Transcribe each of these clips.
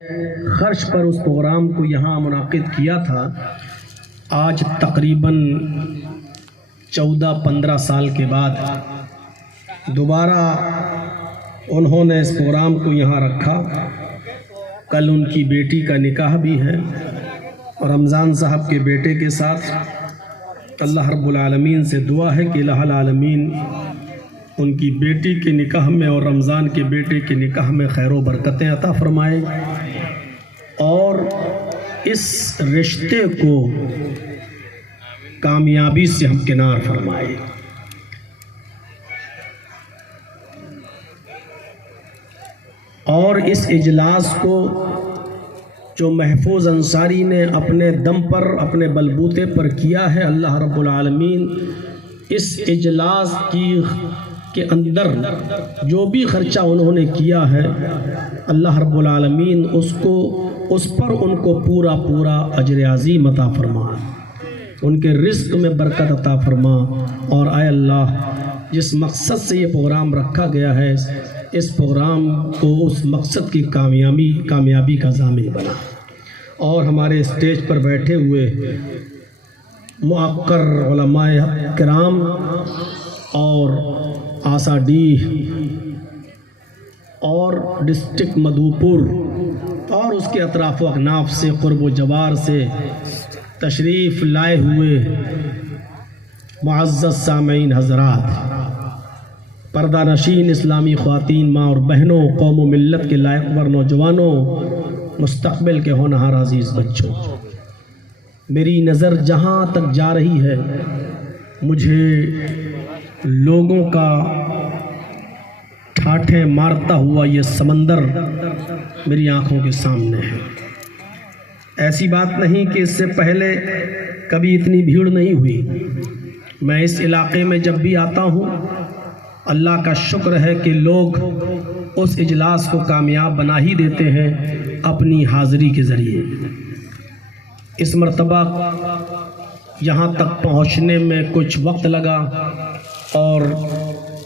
خرچ پر اس پروگرام کو یہاں منعقد کیا تھا۔ آج تقریباً 14-15 سال کے بعد دوبارہ انہوں نے اس پروگرام کو یہاں رکھا۔ کل ان کی بیٹی کا نکاح بھی ہے اور رمضان صاحب کے بیٹے کے ساتھ اللہ رب العالمین سے دعا ہے کہ الہ العالمین ان کی بیٹی کے نکاح میں اور رمضان کے بیٹے کے نکاح میں خیر و برکتیں عطا فرمائے اور اس رشتے کو کامیابی سے ہمکنار فرمائے۔ اور اس اجلاس کو جو محفوظ انصاری نے اپنے دم پر اپنے بلبوتے پر کیا ہے، اللہ رب العالمین اس اجلاس کے اندر جو بھی خرچہ انہوں نے کیا ہے، اللہ رب العالمین اس پر ان کو پورا اجر عظیم عطا فرما، ان کے رزق میں برکت عطا فرما، اور اے اللہ جس مقصد سے یہ پروگرام رکھا گیا ہے اس پروگرام کو اس مقصد کی کامیابی کا ضامن بنا۔ اور ہمارے اسٹیج پر بیٹھے ہوئے معقر علماء کرام اور آساڈیہ اور ڈسٹرکٹ مدھوپور اور اس کے اطراف و اکناف سے قرب و جوار سے تشریف لائے ہوئے معزز سامعین حضرات، پردہ نشین اسلامی خواتین، ماں اور بہنوں، قوم و ملت کے لائق ور نوجوانوں، مستقبل کے ہونہار عزیز بچوں، میری نظر جہاں تک جا رہی ہے مجھے لوگوں کا ٹھاٹھیں مارتا ہوا یہ سمندر میری آنکھوں کے سامنے ہے۔ ایسی بات نہیں کہ اس سے پہلے کبھی اتنی بھیڑ نہیں ہوئی۔ میں اس علاقے میں جب بھی آتا ہوں اللہ کا شکر ہے کہ لوگ اس اجلاس کو کامیاب بنا ہی دیتے ہیں اپنی حاضری کے ذریعے۔ اس مرتبہ یہاں تک پہنچنے میں کچھ وقت لگا اور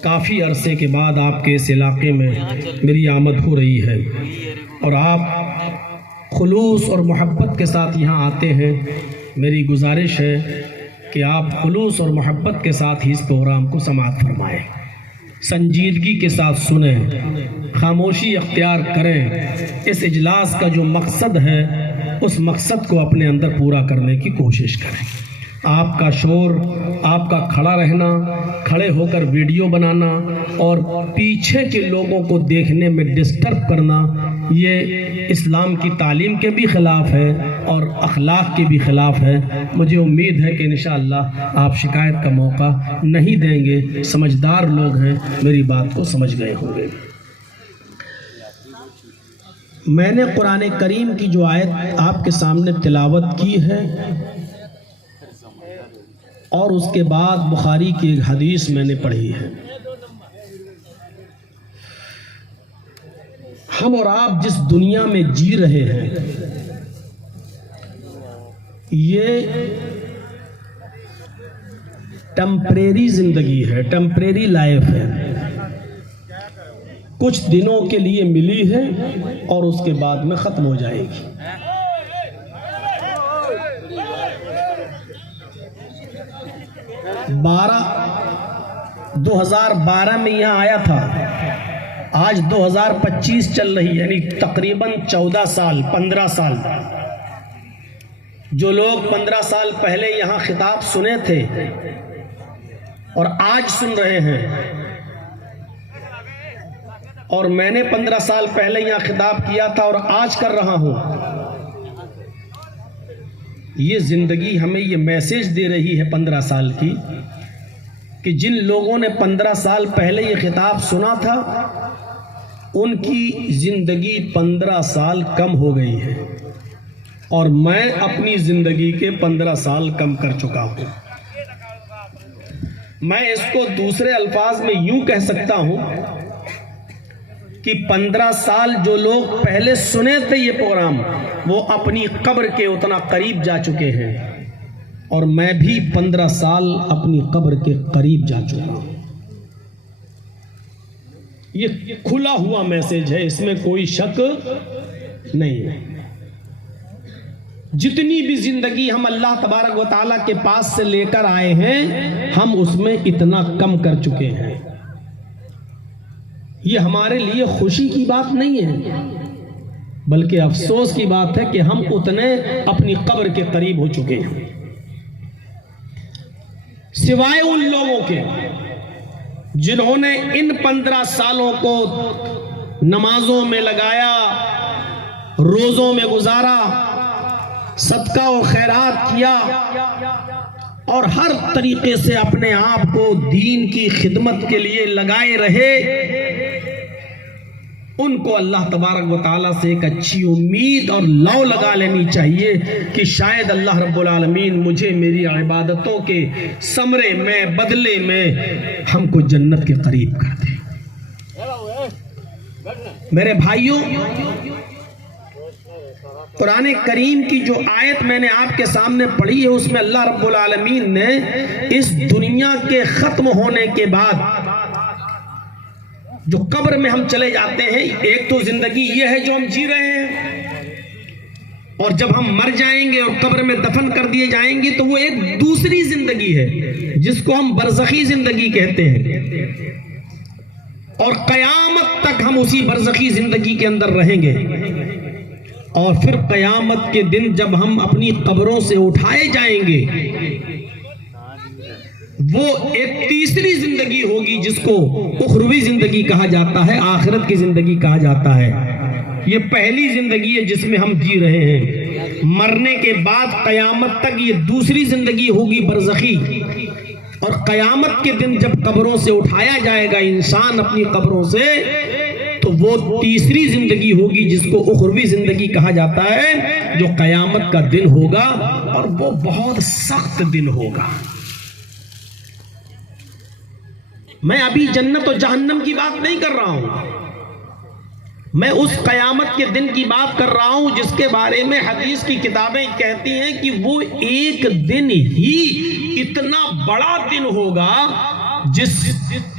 کافی عرصے کے بعد آپ کے اس علاقے میں میری آمد ہو رہی ہے، اور آپ خلوص اور محبت کے ساتھ یہاں آتے ہیں۔ میری گزارش ہے کہ آپ خلوص اور محبت کے ساتھ ہی اس پروگرام کو سماعت فرمائیں، سنجیدگی کے ساتھ سنیں، خاموشی اختیار کریں۔ اس اجلاس کا جو مقصد ہے اس مقصد کو اپنے اندر پورا کرنے کی کوشش کریں۔ آپ کا شور، آپ کا کھڑا رہنا، کھڑے ہو کر ویڈیو بنانا اور پیچھے کے لوگوں کو دیکھنے میں ڈسٹرب کرنا، یہ اسلام کی تعلیم کے بھی خلاف ہے اور اخلاق کے بھی خلاف ہے۔ مجھے امید ہے کہ انشاءاللہ آپ شکایت کا موقع نہیں دیں گے۔ سمجھدار لوگ ہیں، میری بات کو سمجھ گئے ہوں گے۔ میں نے قرآن کریم کی جو آیت آپ کے سامنے تلاوت کی ہے اور اس کے بعد بخاری کی ایک حدیث میں نے پڑھی ہے۔ ہم اور آپ جس دنیا میں جی رہے ہیں یہ ٹیمپریری زندگی ہے، ٹیمپریری لائف ہے، کچھ دنوں کے لیے ملی ہے اور اس کے بعد میں ختم ہو جائے گی۔ 2012 میں یہاں آیا تھا، آج 2025 چل رہی، یعنی تقریباً 14 سال 15 سال۔ جو لوگ 15 سال پہلے یہاں خطاب سنے تھے اور آج سن رہے ہیں، اور میں نے 15 سال پہلے یہاں خطاب کیا تھا اور آج کر رہا ہوں، یہ زندگی ہمیں یہ میسج دے رہی ہے 15 سال کی کہ جن لوگوں نے 15 سال پہلے یہ خطاب سنا تھا ان کی زندگی 15 سال کم ہو گئی ہے، اور میں اپنی زندگی کے 15 سال کم کر چکا ہوں۔ میں اس کو دوسرے الفاظ میں یوں کہہ سکتا ہوں کہ 15 سال جو لوگ پہلے سنے تھے یہ پروگرام، وہ اپنی قبر کے اتنا قریب جا چکے ہیں، اور میں بھی 15 سال اپنی قبر کے قریب جا چکا ہوں۔ یہ کھلا ہوا میسج ہے، اس میں کوئی شک نہیں. جتنی بھی زندگی ہم اللہ تبارک و تعالیٰ کے پاس سے لے کر آئے ہیں ہم اس میں اتنا کم کر چکے ہیں. یہ ہمارے لیے خوشی کی بات نہیں ہے بلکہ افسوس کی بات ہے کہ ہم اتنے اپنی قبر کے قریب ہو چکے ہیں. سوائے ان لوگوں کے جنہوں نے ان 15 سالوں کو نمازوں میں لگایا، روزوں میں گزارا، صدقہ و خیرات کیا اور ہر طریقے سے اپنے آپ کو دین کی خدمت کے لیے لگائے رہے. ان کو اللہ تبارک و تعالیٰ سے ایک اچھی امید اور لو لگا لینی چاہیے کہ شاید اللہ رب العالمین مجھے میری عبادتوں کے ثمرے میں، بدلے میں ہم کو جنت کے قریب کر دے. میرے بھائیوں، قرآن کریم کی جو آیت میں نے آپ کے سامنے پڑھی ہے اس میں اللہ رب العالمین نے اس دنیا کے ختم ہونے کے بعد جو قبر میں ہم چلے جاتے ہیں، ایک تو زندگی یہ ہے جو ہم جی رہے ہیں، اور جب ہم مر جائیں گے اور قبر میں دفن کر دیے جائیں گے تو وہ ایک دوسری زندگی ہے جس کو ہم برزخی زندگی کہتے ہیں، اور قیامت تک ہم اسی برزخی زندگی کے اندر رہیں گے. اور پھر قیامت کے دن جب ہم اپنی قبروں سے اٹھائے جائیں گے وہ ایک تیسری زندگی ہوگی جس کو اخروی زندگی کہا جاتا ہے، آخرت کی زندگی کہا جاتا ہے. یہ پہلی زندگی ہے جس میں ہم جی رہے ہیں. مرنے کے بعد قیامت تک یہ دوسری زندگی ہوگی برزخی، اور قیامت کے دن جب قبروں سے اٹھایا جائے گا انسان اپنی قبروں سے تو وہ تیسری زندگی ہوگی جس کو اخروی زندگی کہا جاتا ہے، جو قیامت کا دن ہوگا اور وہ بہت سخت دن ہوگا. میں ابھی جنت و جہنم کی بات نہیں کر رہا ہوں، میں اس قیامت کے دن کی بات کر رہا ہوں جس کے بارے میں حدیث کی کتابیں کہتی ہیں کہ وہ ایک دن ہی اتنا بڑا دن ہوگا جس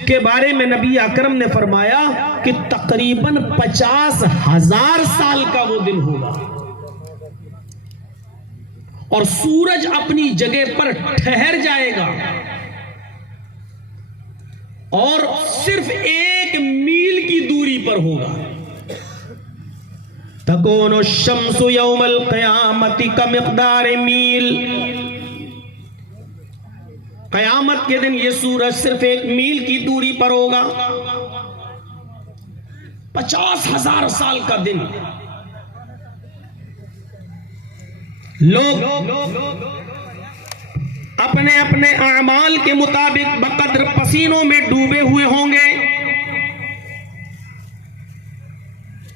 کے بارے میں نبی اکرم نے فرمایا کہ تقریباً 50,000 سال کا وہ دن ہوگا، اور سورج اپنی جگہ پر ٹھہر جائے گا اور صرف 1 میل کی دوری پر ہوگا. تکون الشمس یوم القیامت کمقدار میل. قیامت کے دن یہ سورج صرف 1 میل کی دوری پر ہوگا. 50,000 سال کا دن. لوگ اپنے اپنے اعمال کے مطابق بقدر پسینوں میں ڈوبے ہوئے ہوں گے.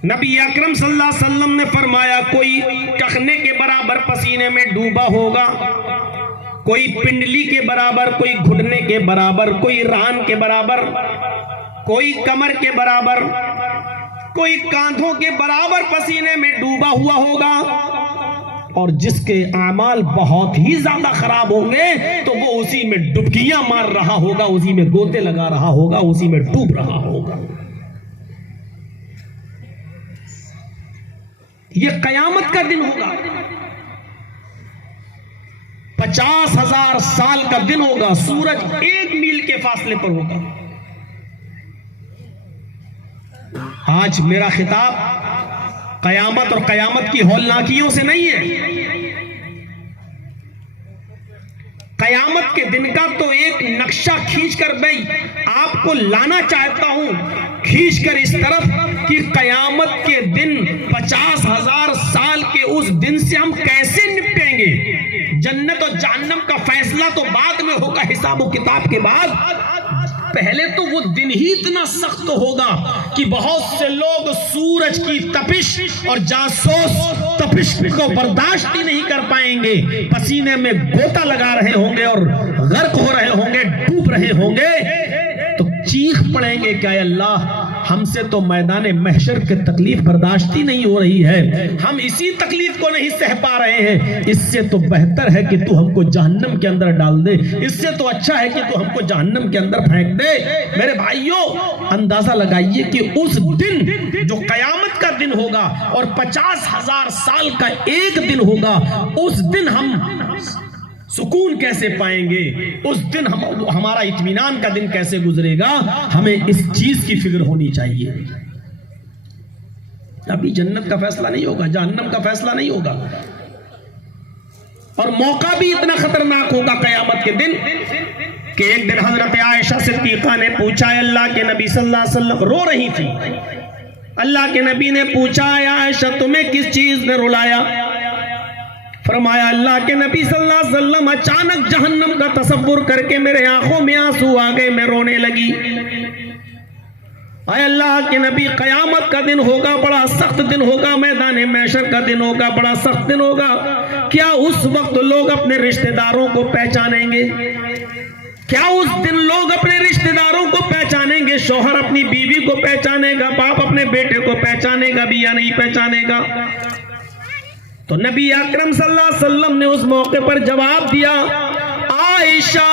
نبی اکرم صلی اللہ علیہ وسلم نے فرمایا کوئی ٹخنے کے برابر پسینے میں ڈوبا ہوگا، کوئی پنڈلی کے برابر، کوئی گھٹنے کے برابر، کوئی ران کے برابر، کوئی کمر کے برابر، کوئی کاندھوں کے برابر پسینے میں ڈوبا ہوا ہوگا. اور جس کے اعمال بہت ہی زیادہ خراب ہوں گے تو وہ اسی میں ڈبکیاں مار رہا ہوگا، اسی میں گوتے لگا رہا ہوگا، اسی میں ڈوب رہا ہوگا. یہ قیامت کا دن ہوگا. 50,000 سال کا دن ہوگا. سورج 1 میل کے فاصلے پر ہوگا. آج میرا خطاب قیامت اور قیامت کی ہولناکیوں سے نہیں ہے. قیامت کے دن کا تو ایک نقشہ کھینچ کر میں آپ کو لانا چاہتا ہوں، کھینچ کر اس طرف کہ قیامت کے دن 50,000 سال کے اس دن سے ہم کیسے نپٹیں گے. جنت اور جہنم کا فیصلہ تو بعد میں ہوگا، حساب و کتاب کے بعد. پہلے تو وہ دن ہی اتنا سخت ہوگا کہ بہت سے لوگ سورج کی تپش اور جاسوس تپش کو برداشت ہی نہیں کر پائیں گے. پسینے میں گوتا لگا رہے ہوں گے اور غرق ہو رہے ہوں گے، ڈوب رہے ہوں گے، تو چیخ پڑیں گے کہ اے اللہ ہم سے تو میدان محشر کی تکلیف برداشت ہی نہیں ہو رہی ہے، ہم اسی تکلیف کو نہیں سہ پا رہے ہیں، اس سے تو بہتر ہے کہ تو ہم کو جہنم کے اندر ڈال دے، اس سے تو اچھا ہے کہ تو ہم کو جہنم کے اندر پھینک دے۔ میرے بھائیوں اندازہ لگائیے کہ اس دن جو قیامت کا دن ہوگا اور 50,000 سال کا ایک دن ہوگا، اس دن ہم سکون کیسے پائیں گے، اس دن ہمارا اطمینان کا دن کیسے گزرے گا، ہمیں اس چیز کی فکر ہونی چاہیے۔ ابھی جنت کا فیصلہ نہیں ہوگا، جہنم کا فیصلہ نہیں ہوگا، اور موقع بھی اتنا خطرناک ہوگا قیامت کے دن کہ ایک دن حضرت عائشہ صدیقہ نے پوچھا، اللہ کے نبی صلی اللہ علیہ وسلم رو رہی تھی، اللہ کے نبی نے پوچھا عائشہ تمہیں کس چیز نے رلایا؟ فرمایا اللہ کے نبی صلی اللہ علیہ وسلم اچانک جہنم کا تصور کر کے میرے آنکھوں میں آنسو آ گئے، میں رونے لگی۔ اے اللہ کے نبی قیامت کا دن ہوگا، بڑا سخت دن ہوگا، میدان محشر کا دن ہوگا، بڑا سخت دن ہوگا، کیا اس وقت لوگ اپنے رشتہ داروں کو پہچانیں گے؟ کیا اس دن لوگ اپنے رشتہ داروں کو پہچانیں گے؟ شوہر اپنی بیوی کو پہچانے گا، باپ اپنے بیٹے کو پہچانے گا بھی یا نہیں پہچانے گا؟ تو نبی اکرم صلی اللہ علیہ وسلم نے اس موقع پر جواب دیا، عائشہ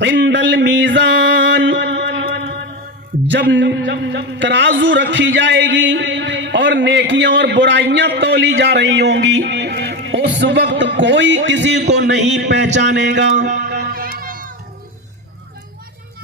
عند المیزان، جب ترازو رکھی جائے گی اور نیکیاں اور برائیاں تولی جا رہی ہوں گی، اس وقت کوئی کسی کو نہیں پہچانے گا۔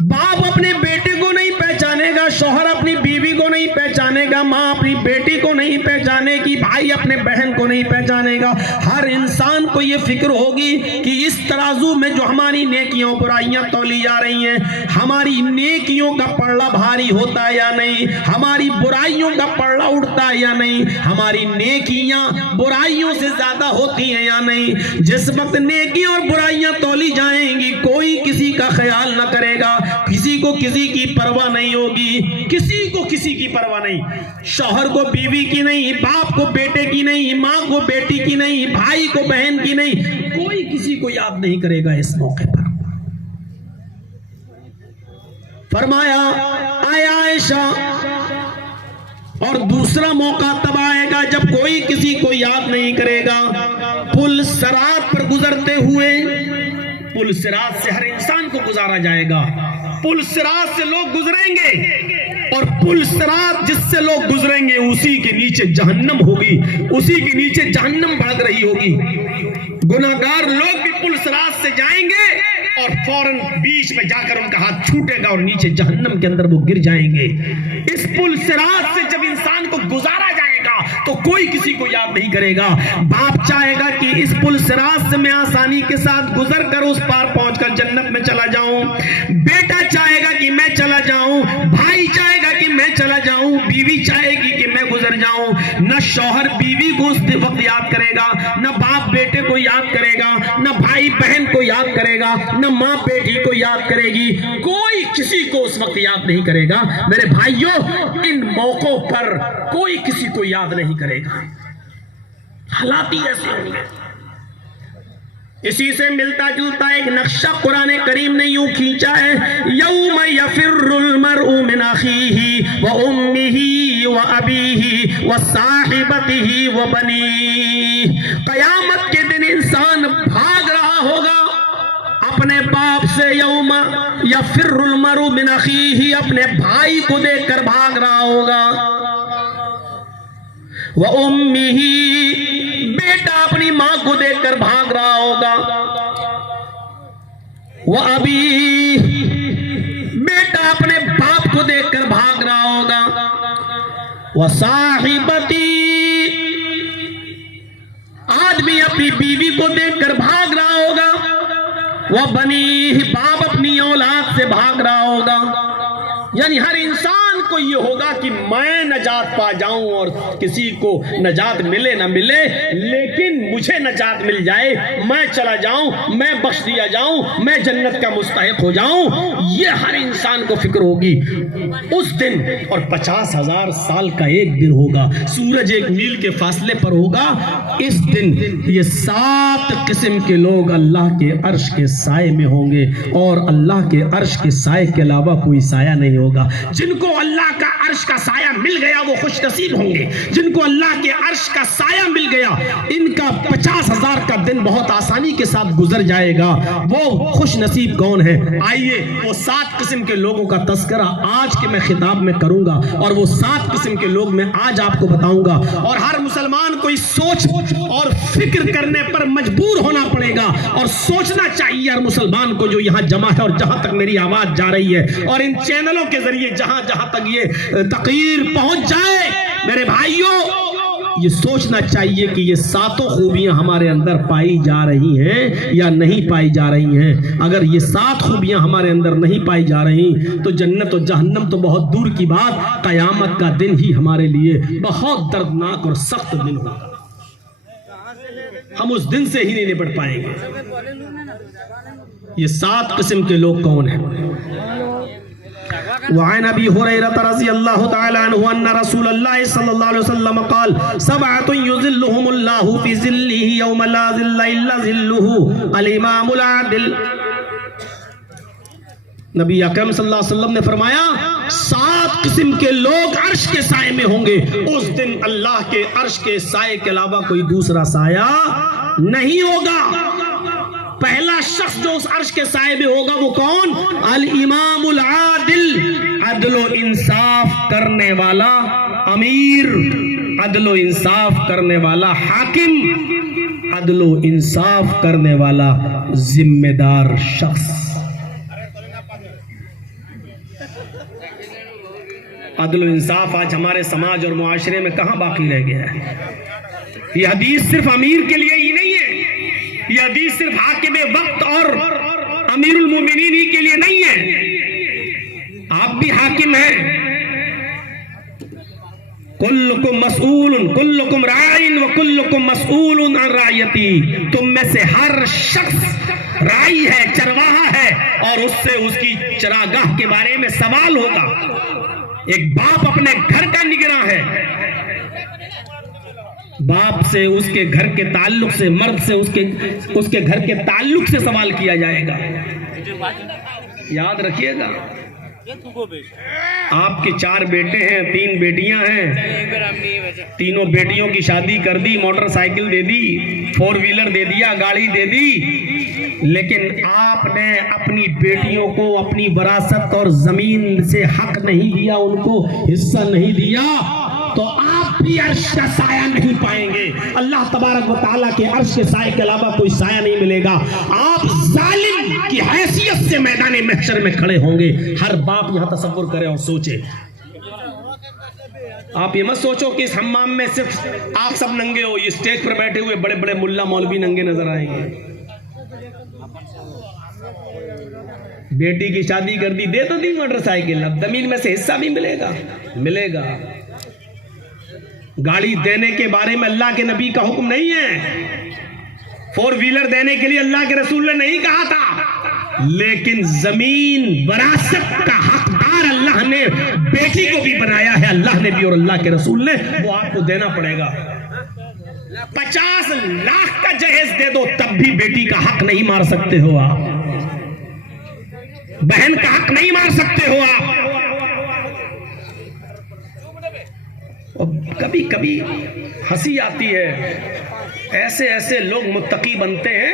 باپ اپنے بیٹے کو نہیں پہچانے گا، شوہر اپنی بیوی کو نہیں پہچانے گا، ماں اپنی بیٹی کو نہیں پہچانے گی، بھائی اپنے بہن کو نہیں پہچانے گا۔ ہر انسان کو یہ فکر ہوگی کہ اس ترازو میں جو ہماری نیکیوں برائیاں تولی جا رہی ہیں، ہماری نیکیوں کا پلڑا بھاری ہوتا ہے یا نہیں، ہماری برائیوں کا پلڑا اٹھتا ہے یا نہیں، ہماری نیکیاں برائیوں سے زیادہ ہوتی ہیں یا نہیں۔ جس وقت نیکی اور برائیاں تولی جائیں گی، کوئی کسی کا خیال نہ کرے گا، کسی کو کسی کی پرواہ نہیں ہوگی، کسی کو کسی کی پرواہ نہیں، شوہر کو بیوی کی نہیں، باپ کو بیٹے کی نہیں، ماں کو بیٹی کی نہیں، بھائی کو بہن کی نہیں، کوئی کسی کو یاد نہیں کرے گا اس موقع پر۔ فرمایا اے عائشہ، اور دوسرا موقع تب آئے گا جب کوئی کسی کو یاد نہیں کرے گا۔ پل صراط پر گزرتے ہوئے، پل صراط سے ہر انسان کو گزارا جائے گا، پل صراط سے لوگ گزریں گے، اور پل صراط جس سے لوگ گزریں گے اسی کے نیچے جہنم ہوگی، اسی کے نیچے جہنم بھاگ رہی ہوگی۔ گناہگار لوگ بھی پل صراط سے جائیں گے اور فوراً بیچ میں جا کر ان کا ہاتھ چھوٹے گا اور نیچے جہنم کے اندر وہ گر جائیں گے۔ اس پل صراط سے جب انسان کو گزارا جائے گا تو کوئی کسی کو یاد نہیں کرے گا۔ باپ چاہے گا کہ اس پل صراط سے میں آسانی کے ساتھ گزر کر اس پار پہنچ کر جنت میں چلا جاؤں، بیٹا چاہے گا کہ میں چلا جاؤں، بھائی چاہے گا کہ میں چلا جاؤں، بیوی چاہے گی کہ میں گزر جاؤں۔ نہ شوہر بیوی کو اس وقت یاد کرے گا، نہ باپ بیٹے کو یاد کرے گا، نہ بھائی بہن کو یاد کرے گا، نہ ماں بیٹی کو یاد کرے گی، کوئی کسی کو اس وقت یاد نہیں کرے گا۔ میرے بھائیوں ان موقعوں پر کوئی کسی کو یاد نہیں کرے گا، حالات ہی ایسے ہوں گے۔ اسی سے ملتا جلتا ایک نقشہ قرآن کریم نے یوں کھینچا ہے، یوم یفر المرء من اخیہ وامہ وابیہ وصاحبتہ وبنیہ۔ قیامت کے دن انسان بھاگ رہا ہوگا اپنے باپ سے، یوم یفر المرء من اخیہ، اپنے بھائی کو دیکھ کر بھاگ رہا ہوگا، وَأُمِّهِ، بیٹا اپنی ماں کو دیکھ کر بھاگ رہا ہوگا، وَأَبِيهِ، بیٹا اپنے باپ کو دیکھ کر بھاگ رہا ہوگا، وَصَاحِبَتِي، آدمی اپنی بیوی کو دیکھ کر بھاگ رہا ہوگا، وَبَنِيهِ، باپ اپنی اولاد سے بھاگ رہا ہوگا۔ یعنی ہر انسان کو کو یہ ہوگا کہ میں نجات پا جاؤں اور کسی کو نجات ملے نہ ملے، لیکن مجھے نجات مل جائے، میں چلا جاؤں، میں بخش دیا جاؤں، میں جنت کا مستحق ہو جاؤں، یہ ہر انسان کو فکر ہوگی اس دن۔ اور 50,000 سال کا ایک دن ہوگا، سورج 1 میل کے فاصلے پر ہوگا۔ اس دن یہ 7 قسم کے لوگ اللہ کے عرش کے سائے میں ہوں گے، اور اللہ کے عرش کے سائے کے علاوہ کوئی سایہ نہیں ہوگا۔ جن کو اللہ کا عرش کا سایہ مل گیا وہ خوش نصیب ہوں گے، جن کو اللہ کے عرش کا سایہ مل گیا ان کا 50,000 کا دن بہت آسانی کے ساتھ گزر جائے گا۔ وہ خوش نصیب کون ہے؟ آئیے وہ 7 قسم کے لوگوں کا تذکرہ آج کے میں خطاب میں کروں گا، اور وہ 7 قسم کے لوگ میں آج آپ کو بتاؤں گا، اور ہر مسلمان کو اس سوچ اور فکر کرنے پر مجبور ہونا پڑے گا، اور سوچنا چاہیے ہر مسلمان کو جو یہاں جمع ہے، اور جہاں تک میری آواز جا رہی ہے اور ان چینلوں کے ذریعے جہاں جہاں تک یہ تقریر پہنچ جائے، میرے بھائیوں یہ سوچنا چاہیے کہ یہ 7 خوبیاں ہمارے اندر پائی جا رہی ہیں یا نہیں پائی جا رہی ہیں۔ اگر یہ 7 خوبیاں ہمارے اندر نہیں پائی جا رہی تو جنت و جہنم تو بہت دور کی بات، قیامت کا دن ہی ہمارے لیے بہت دردناک اور سخت دن ہوگا، ہم اس دن سے ہی نہیں نپٹ پائیں گے۔ یہ 7 قسم کے لوگ کون ہیں؟ وعن ابی ہریرہ رضی اللہ تعالی عنہ ان رسول اللہ صلی اللہ علیہ وسلم قال 7 یظلهم اللہ فی ظلہ یوم لا ظل الا ظلہ الامام العادل۔ نبی اکرم صلی اللہ علیہ وسلم نے فرمایا 7 قسم کے لوگ عرش کے سائے میں ہوں گے، اس دن اللہ کے عرش کے سائے کے علاوہ کوئی دوسرا سایہ نہیں ہوگا۔ پہلا شخص جو اس عرش کے سائے میں ہوگا وہ کون؟ الامام العادل، عدل و انصاف کرنے والا امیر، عدل و انصاف کرنے والا حاکم، عدل و انصاف کرنے والا ذمہ دار شخص۔ عدل و انصاف آج ہمارے سماج اور معاشرے میں کہاں باقی رہ گیا ہے؟ یہ حدیث صرف امیر کے لیے ہی نہیں ہے، یہ حدیث صرف حاکم وقت اور امیر المومنین ہی کے لیے نہیں ہے، آپ بھی حاکم ہیں۔ کلکم مسئول، کلکم راعٍ وکلکم مسئول عن رعیتی، تم میں سے ہر شخص راعی ہے، چرواہا ہے، اور اس سے اس کی چراگاہ کے بارے میں سوال ہوگا۔ ایک باپ اپنے گھر کا نگراں ہے، باپ سے اس کے گھر کے تعلق سے، مرد سے اس کے گھر کے تعلق سے سوال کیا جائے گا۔ یاد رکھیے گا، آپ کے 4 بیٹے ہیں، 3 بیٹیاں ہیں، تینوں بیٹیوں کی شادی کر دی، موٹر سائیکل دے دی، 4 ویلر دے دیا، گاڑی دے دی، لیکن آپ نے اپنی بیٹیوں کو اپنی وراثت اور زمین سے حق نہیں دیا، ان کو حصہ نہیں دیا، تو آپ بھی عرش کا سایہ نہیں پائیں گے۔ اللہ تبارک و تعالیٰ کے عرش کے سائے کے علاوہ کوئی سایہ نہیں ملے گا۔ آپ ظالم کی حیثیت سے میدان محشر میں کھڑے ہوں گے۔ ہر باپ یہاں تصور کرے اور سوچے، آپ یہ مت سوچو کہ اس حمام میں صرف آپ سب ننگے ہو، یہ سٹیج پر بیٹھے ہوئے بڑے بڑے ملا مولوی ننگے نظر آئیں گے۔ بیٹی کی شادی کر دی، دے تو دی موٹر سائیکل، اب زمین میں سے حصہ بھی ملے گا، ملے گا۔ گاڑی دینے کے بارے میں اللہ کے نبی کا حکم نہیں ہے، 4 ویلر دینے کے لیے اللہ کے رسول نے نہیں کہا تھا، لیکن زمین وراثت کا حقدار اللہ نے بیٹی کو بھی بنایا ہے، اللہ نے بھی اور اللہ کے رسول نے، وہ آپ کو دینا پڑے گا۔ 50 لاکھ کا جہیز دے دو تب بھی بیٹی کا حق نہیں مار سکتے ہو آپ، بہن کا حق نہیں مار سکتے ہو آپ۔ کبھی کبھی ہنسی آتی ہے، ایسے ایسے لوگ متقی بنتے ہیں۔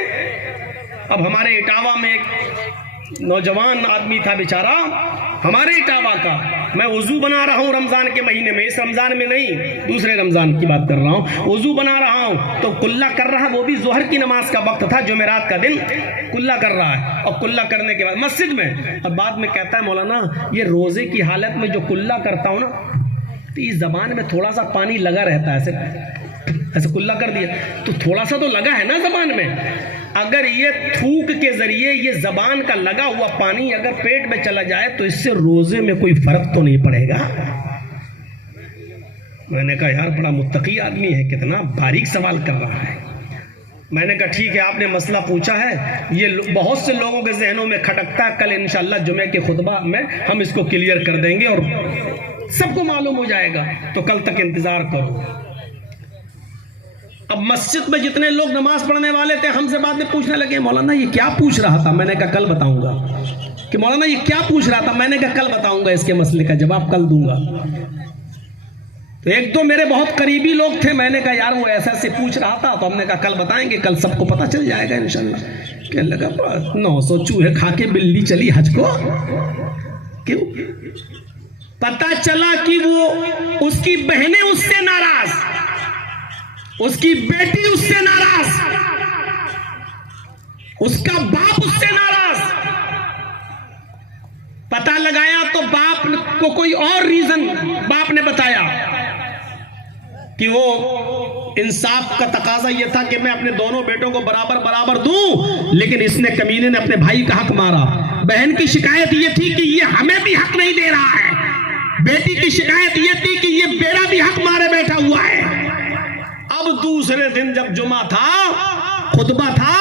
اب ہمارے اٹاوا میں ایک نوجوان آدمی تھا بیچارہ، ہمارے اٹاوا کا، میں وضو بنا رہا ہوں رمضان کے مہینے میں، اس رمضان میں نہیں، دوسرے رمضان کی بات کر رہا ہوں، وضو بنا رہا ہوں تو کلہ کر رہا، وہ بھی ظہر کی نماز کا وقت تھا، جمعرات کا دن، کلہ کر رہا ہے، اور کلہ کرنے کے بعد مسجد میں، اور بعد میں کہتا ہے مولانا یہ روزے کی حالت میں جو کلہ کرتا ہوں نا، تو اس زبان میں تھوڑا سا پانی لگا رہتا ہے، ایسے کلا کر دیا تو تھوڑا سا تو لگا ہے نا زبان میں. اگر یہ تھوک کے ذریعے یہ زبان کا لگا ہوا پانی اگر پیٹ میں چلا جائے تو اس سے روزے میں کوئی فرق تو نہیں پڑے گا. میں نے کہا یار بڑا متقی آدمی ہے, کتنا باریک سوال کر رہا ہے. میں نے کہا ٹھیک ہے, آپ نے مسئلہ پوچھا ہے, یہ بہت سے لوگوں کے ذہنوں میں کھٹکتا ہے, کل انشاءاللہ جمعے کے خطبہ میں ہم اس کو کلیئر کر دیں گے اور سب کو معلوم ہو جائے گا, تو کل تک انتظار کرو. اب مسجد میں جتنے لوگ نماز پڑھنے والے تھے ہم سے بعد میں پوچھنے لگے مولانا یہ کیا پوچھ رہا تھا. میں نے کہا کل بتاؤں گا. کہ مولانا یہ کیا پوچھ رہا تھا. میں نے کہا کل بتاؤں گا, اس کے مسئلے کا جواب کل دوں گا. تو ایک دو میرے بہت قریبی لوگ تھے, میں نے کہا یار وہ ایسا سے پوچھ رہا تھا, تو ہم نے کہا کل بتائیں گے, کل سب کو پتہ چل جائے گا انشاءاللہ. کہنے لگا 900 چوہے کھا کے بلی چلی حج کو. کیوں؟ پتہ چلا کہ وہ اس کی بہنیں اس سے ناراض, اس کی بیٹی اس سے ناراض, اس کا باپ اس سے ناراض. پتہ لگایا تو باپ کو کوئی اور ریزن باپ نے بتایا کہ وہ انصاف کا تقاضا یہ تھا کہ میں اپنے دونوں بیٹوں کو برابر برابر دوں, لیکن اس نے کمینے نے اپنے بھائی کا حق مارا. بہن کی شکایت یہ تھی کہ یہ ہمیں بھی حق نہیں دے رہا ہے, بیٹی کی شکایت یہ تھی کہ یہ میرا بھی حق مارے بیٹھا ہوا ہے. اب دوسرے دن جب جمعہ تھا, خطبہ تھا,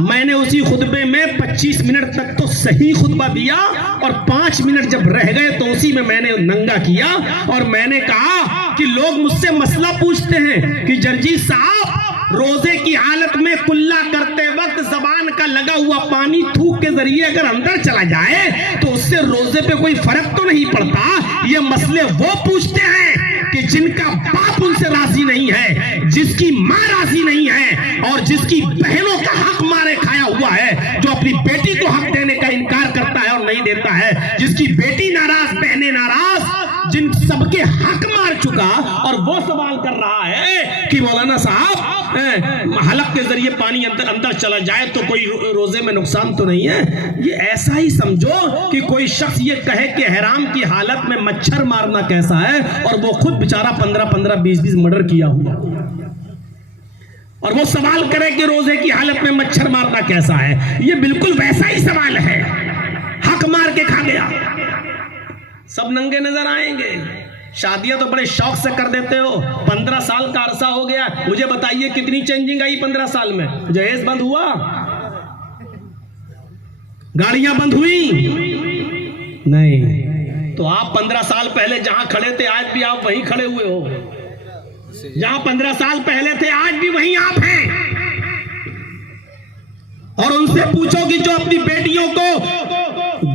میں نے اسی خطبے میں 25 منٹ تک تو صحیح خطبہ دیا, اور 5 منٹ جب رہ گئے تو اسی میں نے ننگا کیا, اور میں نے کہا کہ لوگ مجھ سے مسئلہ پوچھتے ہیں کہ جرجی صاحب روزے کی حالت میں کلا کرتے وقت زبان کا لگا ہوا پانی تھوک کے ذریعے اگر اندر چلا جائے تو اس سے روزے پہ کوئی فرق تو نہیں پڑتا. یہ مسئلے وہ پوچھتے ہیں کہ جن کا باپ ان سے راضی نہیں ہے, جس کی ماں راضی نہیں ہے, اور جس کی بہنوں کا حق مارے کھایا ہوا ہے, جو اپنی بیٹی کو حق دینے کا انکار کرتا ہے اور نہیں دیتا ہے, جس کی بیٹی ناراض, بہنیں ناراض, جن سب کے حق مار چکا, اور وہ سوال کر رہا ہے کہ مولانا صاحب حلق کے ذریعے پانی اندر چلا جائے تو کوئی روزے میں نقصان تو نہیں ہے. یہ ایسا ہی سمجھو کہ کوئی شخص یہ کہے کہ احرام کی حالت میں مچھر مارنا کیسا ہے, اور وہ خود بیچارہ 15 20 مرڈر کیا ہوا, اور وہ سوال کرے کہ روزے کی حالت میں مچھر مارنا کیسا ہے. یہ بالکل ویسا ہی سوال ہے, حق مار کے کھا گیا. سب ننگے نظر آئیں گے. شادیاں تو بڑے شوق سے کر دیتے ہو, 15 سال کا عرصہ ہو گیا, مجھے بتائیے کتنی چینجنگ آئی 15 سال میں. جہیز بند ہوا, گاڑیاں بند ہوئی نہیں, تو آپ 15 سال پہلے جہاں کھڑے تھے آج بھی آپ وہیں کھڑے ہوئے ہو, جہاں 15 سال پہلے تھے آج بھی وہیں آپ ہیں. اور ان سے پوچھو کہ جو اپنی بیٹیوں کو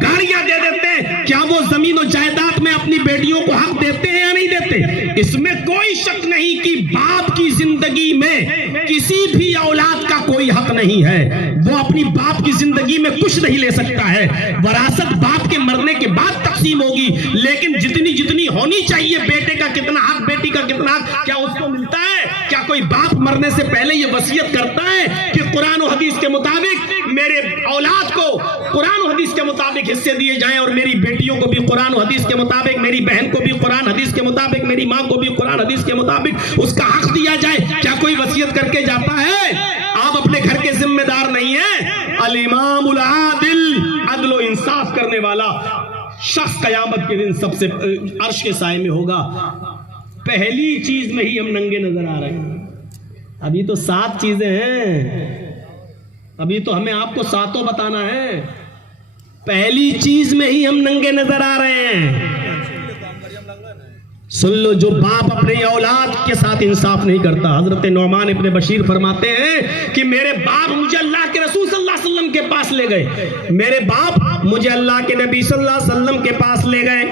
گاڑیاں دے دیتے ہیں, کیا وہ زمین و جائیداد میں اپنی بیٹیوں کو حق دیتے ہیں یا نہیں دیتے؟ اس میں کوئی شک نہیں کہ باپ کی زندگی میں کسی بھی اولاد کا کوئی حق نہیں ہے, وہ اپنی باپ کی زندگی میں کچھ نہیں لے سکتا ہے. وراثت باپ کے مرنے کے بعد تقسیم ہوگی, لیکن جتنی ہونی چاہیے, بیٹے کا کتنا حق, بیٹی کا کتنا حق, کیا اس کو ملتا ہے؟ کیا کوئی باپ مرنے سے پہلے یہ وصیت کرتا ہے کہ قرآن و حدیث کے مطابق میرے اولاد کو قرآن و حدیث کے مطابق حصے دیے جائیں, اور میری بیٹیوں کو بھی قرآن و حدیث کے مطابق, میری بہن کو بھی قرآن حدیث کے مطابق, میری ماں کو بھی قرآن حدیث کے مطابق اس کا حق دیا جائے؟ کیا کوئی وصیت کر کے جاتا ہے؟ آپ اپنے گھر کے ذمہ دار نہیں ہیں. الامام العادل, عدل و انصاف کرنے والا شخص قیامت کے دن سب سے عرش کے سائے میں ہوگا. پہلی چیز میں ہی ہم ننگے نظر آ رہے ہیں. ابھی تو 7 چیزیں ہیں, ابھی تو ہمیں آپ کو 7 بتانا ہے. پہلی چیز میں ہی ہم ننگے نظر آ رہے ہیں. سن لو, جو باپ اپنے اولاد کے ساتھ انصاف نہیں کرتا. حضرت نعمان ابن بشیر فرماتے ہیں کہ میرے باپ مجھے اللہ کے رسول صلی اللہ علیہ وسلم کے پاس لے گئے, میرے باپ مجھے اللہ کے نبی صلی اللہ علیہ وسلم کے پاس لے گئے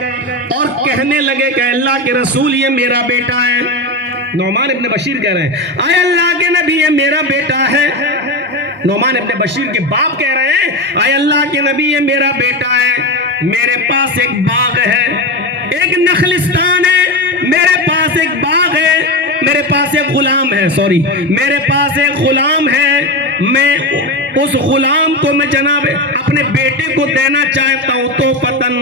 اور کہنے لگے کہ اللہ کے رسول یہ میرا بیٹا ہے. نعمان ابن بشیر کہہ رہے ہیں اے اللہ کے نبی یہ میرا بیٹا ہے. نعمان ابن بشیر کے باپ کہہ رہے ہیں اے اللہ کے نبی یہ میرا بیٹا ہے, میرے پاس ایک باغ ہے, ایک نخلستان ہے, میرے پاس ایک باغ ہے, میرے پاس ایک غلام ہے, میرے پاس ایک غلام ہے, میں اس غلام کو میں جناب اپنے بیٹے کو دینا چاہتا ہوں. تو فتن,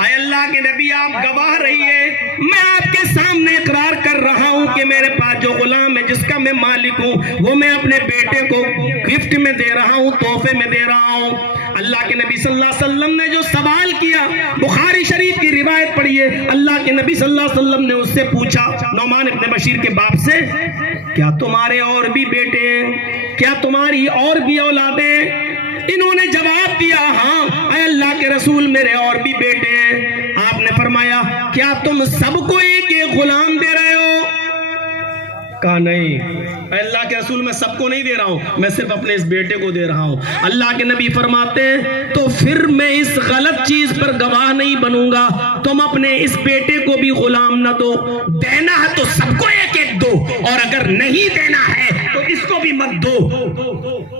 اے اللہ کے نبی آپ گواہ رہیے, میں آپ کے سامنے اقرار کر رہا ہوں کہ میرے پاس جو غلام ہے جس کا میں مالک ہوں وہ میں اپنے بیٹے کو گفٹ میں دے رہا ہوں، تحفے میں دے رہا ہوں۔ اللہ کے نبی صلی اللہ علیہ وسلم نے جو سوال کیا، بخاری شریف کی روایت پڑھیے، اللہ کے نبی صلی اللہ علیہ وسلم نے اس سے پوچھا، نعمان ابن بشیر کے باپ سے، کیا تمہارے اور بھی بیٹے ہیں؟ کیا تمہاری اور بھی اولادیں؟ انہوں نے جواب دیا، ہاں اے اللہ کے رسول میرے اور بھی بیٹے ہیں۔ آپ نے فرمایا، کیا تم سب کو ایک ایک غلام دے رہے ہو؟ کہا نہیں اے اللہ کے رسول، میں سب کو نہیں دے رہا ہوں، میں صرف اپنے اس بیٹے کو دے رہا ہوں۔ اللہ کے نبی فرماتے ہیں، تو پھر میں اس غلط چیز پر گواہ نہیں بنوں گا، تم اپنے اس بیٹے کو بھی غلام نہ دو، دینا ہے تو سب کو ایک ایک دو، اور اگر نہیں دینا ہے تو اس کو بھی مت دو،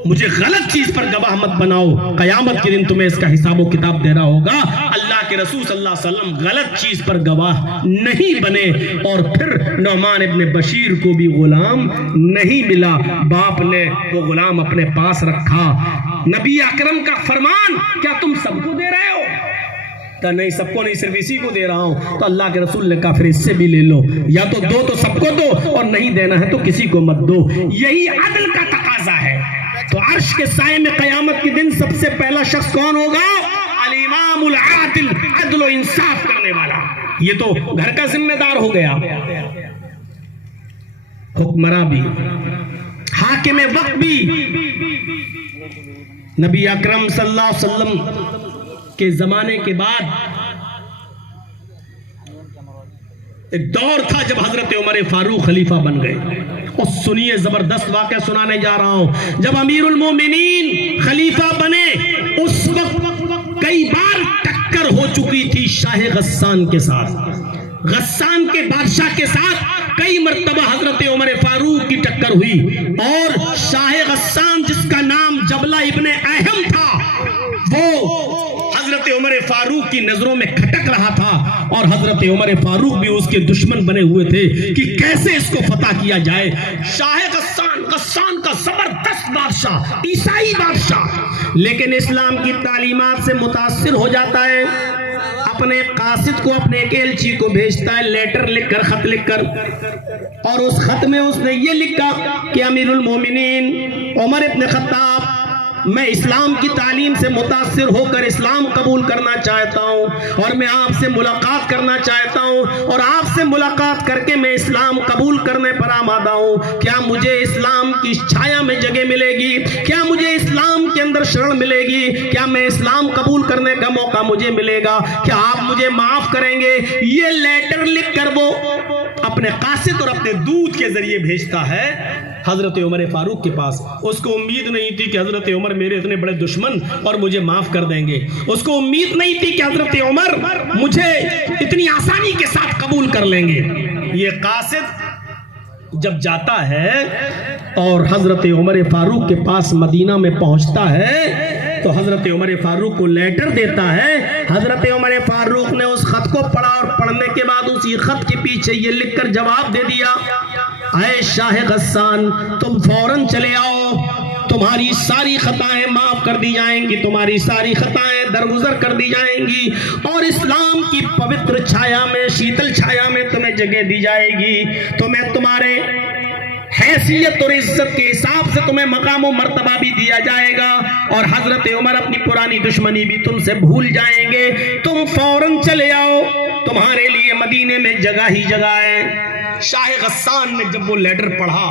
مجھے غلط چیز پر گواہ مت بناؤ، قیامت کے دن تمہیں اس کا حساب و کتاب دینا ہوگا۔ اللہ کے رسول صلی اللہ علیہ وسلم غلط چیز پر گواہ نہیں بنے، اور پھر نعمان ابن بشیر کو بھی غلام نہیں ملا، باپ نے وہ غلام اپنے پاس رکھا۔ نبی اکرم کا فرمان، کیا تم سب کو دے رہے ہو؟ کہ نہیں سب کو نہیں، صرف اسی کو دے رہا ہوں۔ تو اللہ کے رسول نے کہا پھر اس سے بھی لے لو، یا تو دو تو سب کو دو، اور نہیں دینا ہے تو کسی کو مت دو۔ یہی عدل کا تقاضا ہے۔ تو عرش کے سائے میں قیامت کے دن سب سے پہلا شخص کون ہوگا؟ الامام العادل، عدل و انصاف کرنے والا۔ یہ تو گھر کا ذمہ دار ہو گیا، حکمراں بھی، حاکم وقت بھی۔ نبی اکرم صلی اللہ علیہ وسلم کے زمانے کے بعد ایک دور تھا جب حضرت عمر فاروق خلیفہ بن گئے۔ اور سنیے، زبردست واقعہ سنانے جا رہا ہوں۔ جب امیر المومنین خلیفہ بنے اس وقت کئی بار ٹکر ہو چکی تھی شاہ غسان کے ساتھ، غسان کے بادشاہ کے ساتھ کئی مرتبہ حضرت عمر فاروق کی ٹکر ہوئی، اور شاہ غسان جس کا نام جبلہ ابن اہم تھا وہ حضرت عمر فاروق کی نظروں میں کھٹک رہا تھا، اور حضرت عمر فاروق بھی اس کے دشمن بنے ہوئے تھے کہ کیسے اس کو فتح کیا جائے۔ شاہ غسان کا زبردست بادشاہ، عیسائی بادشاہ، لیکن اسلام کی تعلیمات سے متاثر ہو جاتا ہے، اپنے قاصد کو، اپنے ایک ایلچی کو بھیجتا ہے لیٹر لکھ کر، خط لکھ کر، اور اس خط میں اس نے یہ لکھا کہ امیر المومنین عمر ابن خطاب، میں اسلام کی تعلیم سے متاثر ہو کر اسلام قبول کرنا چاہتا ہوں، اور میں آپ سے ملاقات کرنا چاہتا ہوں، اور آپ سے ملاقات کر کے میں اسلام قبول کرنے پر آمادہ ہوں۔ کیا مجھے اسلام کی چھایا میں جگہ ملے گی؟ کیا مجھے اسلام کے اندر شرن ملے گی؟ کیا میں اسلام قبول کرنے کا موقع مجھے ملے گا؟ کیا آپ مجھے معاف کریں گے؟ یہ لیٹر لکھ کر وہ اپنے قاصد اور اپنے دودھ کے ذریعے بھیجتا ہے حضرت عمر فاروق کے پاس۔ اس کو امید نہیں تھی کہ حضرت عمر میرے اتنے بڑے دشمن اور مجھے معاف کر دیں گے، اس کو امید نہیں تھی کہ حضرت عمر مجھے اتنی آسانی کے ساتھ قبول کر لیں گے۔ یہ قاصد جب جاتا ہے اور حضرت عمر فاروق کے پاس مدینہ میں پہنچتا ہے تو حضرت عمر فاروق کو لیٹر دیتا ہے۔ حضرت عمر فاروق نے اس خط کو پڑھا، اور پڑھنے کے بعد اسی خط کے پیچھے یہ لکھ کر جواب دے دیا، اے شاہ غسان، تم فوراً چلے آؤ، تمہاری ساری خطائیں معاف کر دی جائیں گی، تمہاری ساری خطائیں درگزر کر دی جائیں گی، اور اسلام کی پوتر چھایا میں، شیتل چھایا میں تمہیں جگہ دی جائے گی، تمہیں تمہارے حیثیت اور عزت کے حساب سے تمہیں مقام و مرتبہ بھی دیا جائے گا، اور حضرت عمر اپنی پرانی دشمنی بھی تم سے بھول جائیں گے، تم فوراً چلے آؤ، تمہارے لیے مدینے میں جگہ ہی جگہ ہے۔ شاہ غسان نے جب وہ لیٹر پڑھا،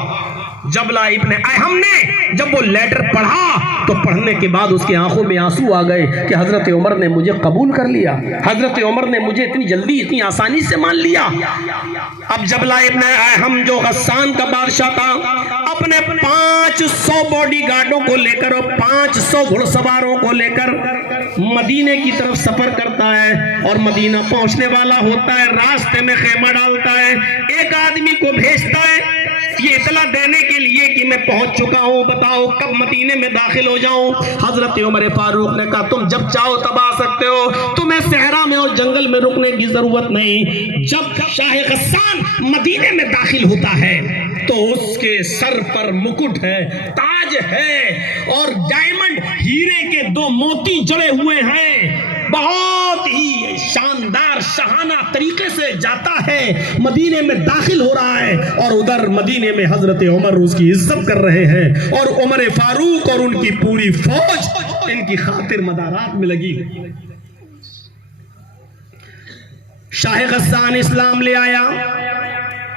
جبلہ ابن اہم نے جب وہ لیٹر پڑھا تو پڑھنے کے بعد اس کی آنکھوں میں آنسو آ گئے کہ حضرت عمر نے مجھے قبول کر لیا، حضرت عمر نے مجھے اتنی جلدی اتنی آسانی سے مان لیا۔ اب جبلہ ابن اہم جو غسان کا بادشاہ تھا اپنے 500 باڈی گارڈوں کو لے کر اور 500 گھڑ سواروں کو لے کر مدینے کی طرف سفر کرتا ہے، اور مدینہ پہنچنے والا ہوتا ہے، راستے میں خیمہ ڈالتا ہے، ایک آدمی کو بھیجتا ہے یہ اطلاع دینے کے لیے کہ میں پہنچ چکا ہوں، بتاؤ کب مدینے میں داخل ہو جاؤں؟ حضرت عمر فاروق نے کہا تم جب چاہو تب آ سکتے ہو، تمہیں صحرا میں اور جنگل میں رکنے کی ضرورت نہیں۔ جب شاہ غسان مدینے میں داخل ہوتا ہے تو اس کے سر پر مکٹ ہے، تاج ہے، اور ڈائمنڈ ہیرے کے 2 موتی جڑے ہوئے ہیں، بہت ہی شاندار شاہانہ طریقے سے جاتا ہے، مدینے میں داخل ہو رہا ہے، اور ادھر مدینے میں حضرت عمر اس کی عزت کر رہے ہیں، اور عمر فاروق اور ان کی پوری فوج ان کی خاطر مدارات میں لگی ہے۔ شاہ غسان اسلام لے آیا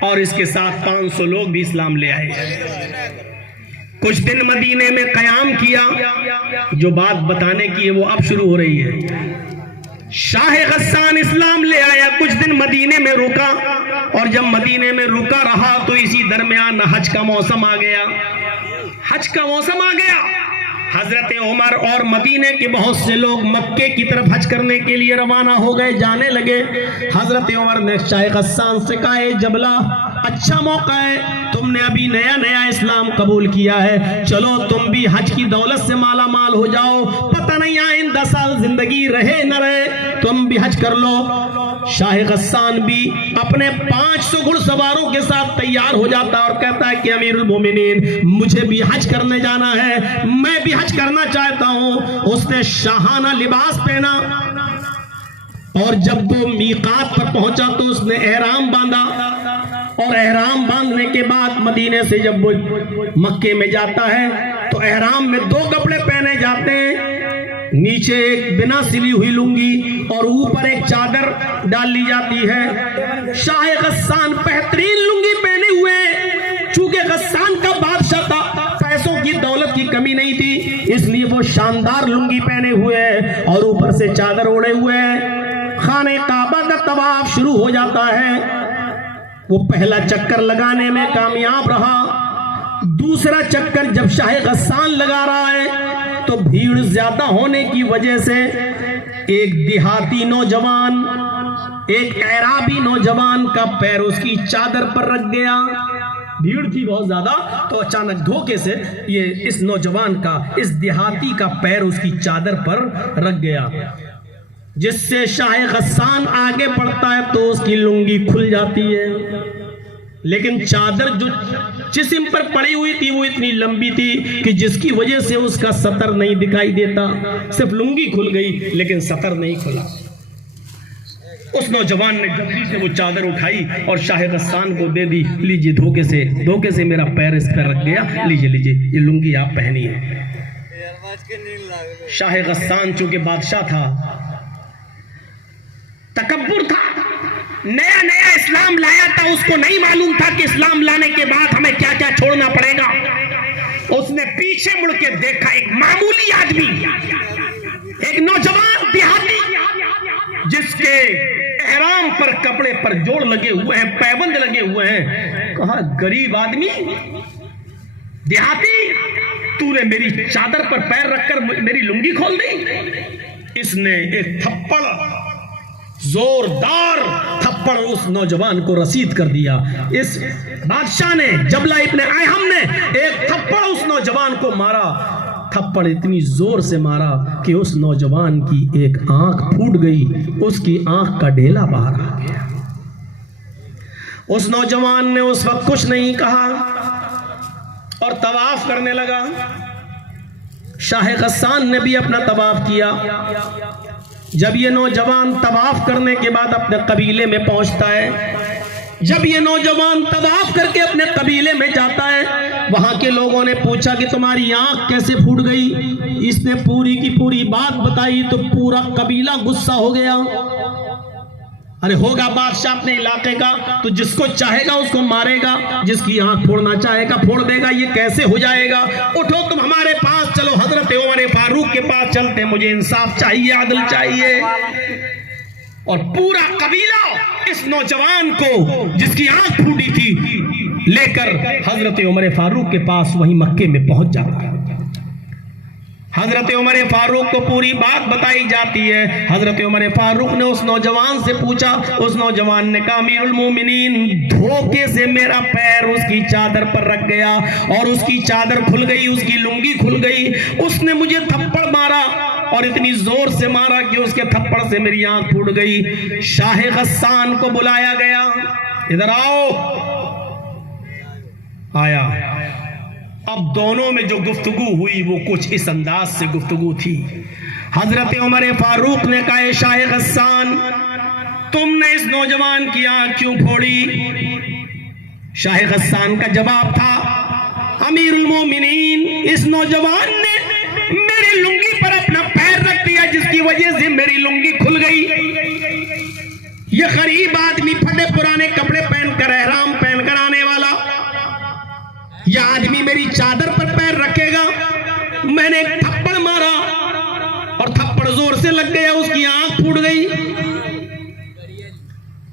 اور اس کے ساتھ 500 لوگ بھی اسلام لے آئے۔ کچھ دن مدینے میں قیام کیا، جو بات بتانے کی ہے وہ اب شروع ہو رہی ہے۔ شاہ غسان اسلام لے آیا، کچھ دن مدینے میں رکا، اور جب مدینے میں رکا رہا تو اسی درمیان حج کا موسم آ گیا۔ حج کا موسم آ گیا، حضرت عمر اور مدینے کے بہت سے لوگ مکے کی طرف حج کرنے کے لیے روانہ ہو گئے، جانے لگے۔ حضرت عمر نے شاہ غسان سے کہا، اے جبلہ، اچھا موقع ہے، تم نے ابھی نیا نیا اسلام قبول کیا ہے، چلو تم بھی حج کی دولت سے مالا مال ہو جاؤ، پتہ نہیں آئندہ سال زندگی رہے نہ رہے، تم بھی حج کر لو۔ شاہ غسان بھی اپنے 500 گھڑ سواروں کے ساتھ تیار ہو جاتا اور کہتا ہے کہ امیر المومنین، مجھے بھی حج کرنے جانا ہے، میں بھی حج کرنا چاہتا ہوں۔ اس نے شاہانہ لباس پہنا، اور جب وہ میقات پر پہنچا تو اس نے احرام باندھا، اور احرام باندھنے کے بعد مدینے سے جب وہ مکے میں جاتا ہے تو احرام میں 2 کپڑے پہنے جاتے ہیں، نیچے ایک بنا سلی ہوئی لنگی اور اوپر ایک چادر ڈال لی جاتی ہے۔ شاہ غسان بہترین لنگی پہنے ہوئے، چونکہ غسان کا بادشاہ تھا، پیسوں کی دولت کی کمی نہیں تھی، اس لیے وہ شاندار لنگی پہنے ہوئے اور اوپر سے چادر اوڑے ہوئے خانہ کعبہ کا طواف شروع ہو جاتا ہے۔ وہ پہلا چکر لگانے میں کامیاب رہا، دوسرا چکر جب شاہ غسان لگا رہا ہے تو بھیڑ زیادہ ہونے کی وجہ سے ایک دیہاتی نوجوان، ایک اعرابی نوجوان کا پیر اس کی چادر پر رکھ گیا۔ بھیڑ تھی بہت زیادہ، تو اچانک دھوکے سے یہ اس نوجوان کا، اس دیہاتی کا پیر اس کی چادر پر رکھ گیا، جس سے شاہ غسان آگے بڑھتا ہے تو اس کی لنگی کھل جاتی ہے، لیکن چادر جو جسم پر پڑی ہوئی تھی وہ اتنی لمبی تھی کہ جس کی وجہ سے اس کا سطر نہیں دکھائی دیتا، صرف لنگی کھل گئی لیکن سطر نہیں کھلا۔ اس نوجوان نے جلدی سے وہ چادر اٹھائی اور شاہ غسان کو دے دی، لیجئے، دھوکے سے میرا پیر اس پر رکھ گیا، لیجئے یہ لنگی آپ پہنی ہے۔ شاہ غسان چونکہ بادشاہ تھا، تکبر تھا، نیا نیا اسلام لایا تھا، اس کو نہیں معلوم تھا کہ اسلام لانے کے بعد ہمیں کیا کیا چھوڑنا پڑے گا۔ اس نے پیچھے مڑ کے دیکھا، ایک معمولی آدمی، ایک نوجوان دیہاتی جس کے احرام پر کپڑے پر جوڑ لگے ہوئے ہیں، پیبند لگے ہوئے ہیں، کہا، غریب آدمی، دیہاتی، تو نے میری چادر پر پیر رکھ کر میری لنگی کھول دی۔ اس نے ایک تھپڑ، زوردار تھپڑ اس نوجوان کو رسید کر دیا۔ اس بادشاہ نے، جبلہ ابن ایہم نے ایک تھپڑ اس نوجوان کو مارا، تھپڑ اتنی زور سے مارا کہ اس نوجوان کی ایک آنکھ پھوٹ گئی، اس کی آنکھ کا ڈھیلا باہر آ گیا۔ اس نوجوان نے اس وقت کچھ نہیں کہا اور طواف کرنے لگا۔ شاہ غسان نے بھی اپنا طواف کیا۔ جب یہ نوجوان طواف کرنے کے بعد اپنے قبیلے میں پہنچتا ہے، جب یہ نوجوان طواف کر کے اپنے قبیلے میں جاتا ہے، وہاں کے لوگوں نے پوچھا کہ تمہاری آنکھ کیسے پھوٹ گئی؟ اس نے پوری کی پوری بات بتائی تو پورا قبیلہ غصہ ہو گیا۔ ارے ہوگا بادشاہ اپنے علاقے کا تو جس کو چاہے گا اس کو مارے گا، جس کی آنکھ پھوڑنا چاہے گا پھوڑ دے گا، یہ کیسے ہو جائے گا؟ اٹھو تم ہمارے پاس چلو، حضرت عمر فاروق کے پاس چلتے، مجھے انصاف چاہیے، عدل چاہیے۔ اور پورا قبیلہ اس نوجوان کو جس کی آنکھ پھوٹی تھی لے کر حضرت عمر فاروق کے پاس وہیں مکے میں پہنچ جاتا ہے۔ حضرت عمر فاروق کو پوری بات بتائی جاتی ہے۔ حضرت عمر فاروق نے اس نوجوان سے پوچھا، اس نوجوان نے کہا، امیر المومنین، دھوکے سے میرا پیر اس کی چادر پر رکھ گیا اور اس کی چادر کھل گئی، اس کی لنگی کھل گئی، اس نے مجھے تھپڑ مارا اور اتنی زور سے مارا کہ اس کے تھپڑ سے میری آنکھ پھوٹ گئی۔ شاہ غسان کو بلایا گیا، ادھر آؤ۔ آیا اب دونوں میں جو گفتگو ہوئی وہ کچھ اس انداز سے گفتگو تھی. حضرت عمر فاروق نے کہا اے شاہ غسان تم نے اس نوجوان کی آنکھ کیوں پھوڑی؟ شاہ غسان کا جواب تھا امیر المومنین اس نوجوان نے میری لنگی پر اپنا پیر رکھ دیا جس کی وجہ سے میری لنگی کھل گئی. یہ غریب آدمی پھٹے پرانے کپڑے پہن کر احرام پہن کر آنے والا یہ آدمی میری چادر پر پیر رکھے گا. میں نے ایک تھپڑ مارا اور تھپڑ زور سے لگ گیا اس کی آنکھ پھوٹ گئی.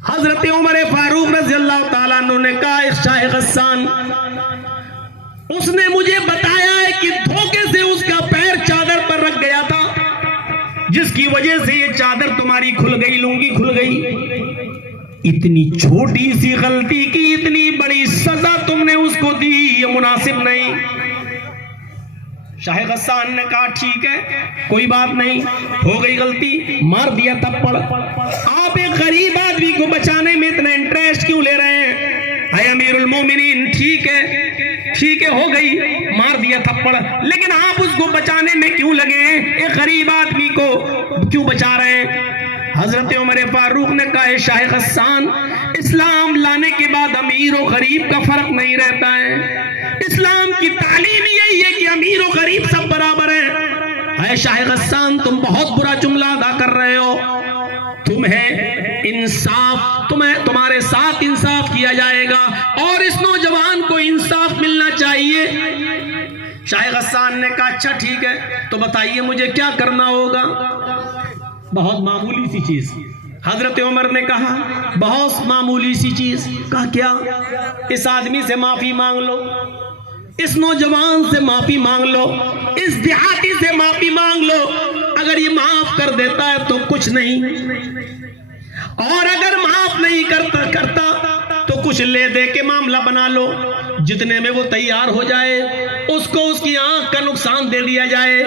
حضرت عمر فاروق رضی اللہ تعالیٰ عنہ نے کہا شاہ غسان اس نے مجھے بتایا ہے کہ دھوکے سے اس کا پیر چادر پر رکھ گیا تھا جس کی وجہ سے یہ چادر تمہاری کھل گئی لنگی کھل گئی. اتنی چھوٹی سی غلطی کی اتنی بڑی سزا تم نے اس کو دی یہ مناسب نہیں. شاہ غسان نے کہا ٹھیک ہے کوئی بات نہیں ہو گئی غلطی مار دیا تھپڑ. آپ ایک غریب آدمی کو بچانے میں اتنا انٹرسٹ کیوں لے رہے ہیں؟ اے امیر المومنین ٹھیک ہے ہو گئی مار دیا تھپڑ لیکن آپ اس کو بچانے میں کیوں لگے ہیں؟ ایک غریب آدمی کو کیوں بچا رہے ہیں؟ حضرت عمر فاروق نے کہا شاہ غسان اسلام لانے کے بعد امیر و غریب کا فرق نہیں رہتا ہے. اسلام کی تعلیم یہی ہے کہ امیر و غریب سب برابر ہیں. اے شاہ غسان تم بہت برا جملہ ادا کر رہے ہو. تمہارے ساتھ انصاف کیا جائے گا اور اس نوجوان کو انصاف ملنا چاہیے. شاہ غسان نے کہا اچھا ٹھیک ہے تو بتائیے مجھے کیا کرنا ہوگا؟ بہت معمولی سی چیز. حضرت عمر نے کہا بہت معمولی سی چیز. کہا کیا؟ اس آدمی سے معافی مانگ لو اس نوجوان سے معافی مانگ لو اس دیہاتی سے معافی مانگ لو. اگر یہ معاف کر دیتا ہے تو کچھ نہیں اور اگر معاف نہیں کرتا تو کچھ لے دے کے معاملہ بنا لو. جتنے میں وہ تیار ہو جائے اس کو اس کی آنکھ کا نقصان دے دیا جائے.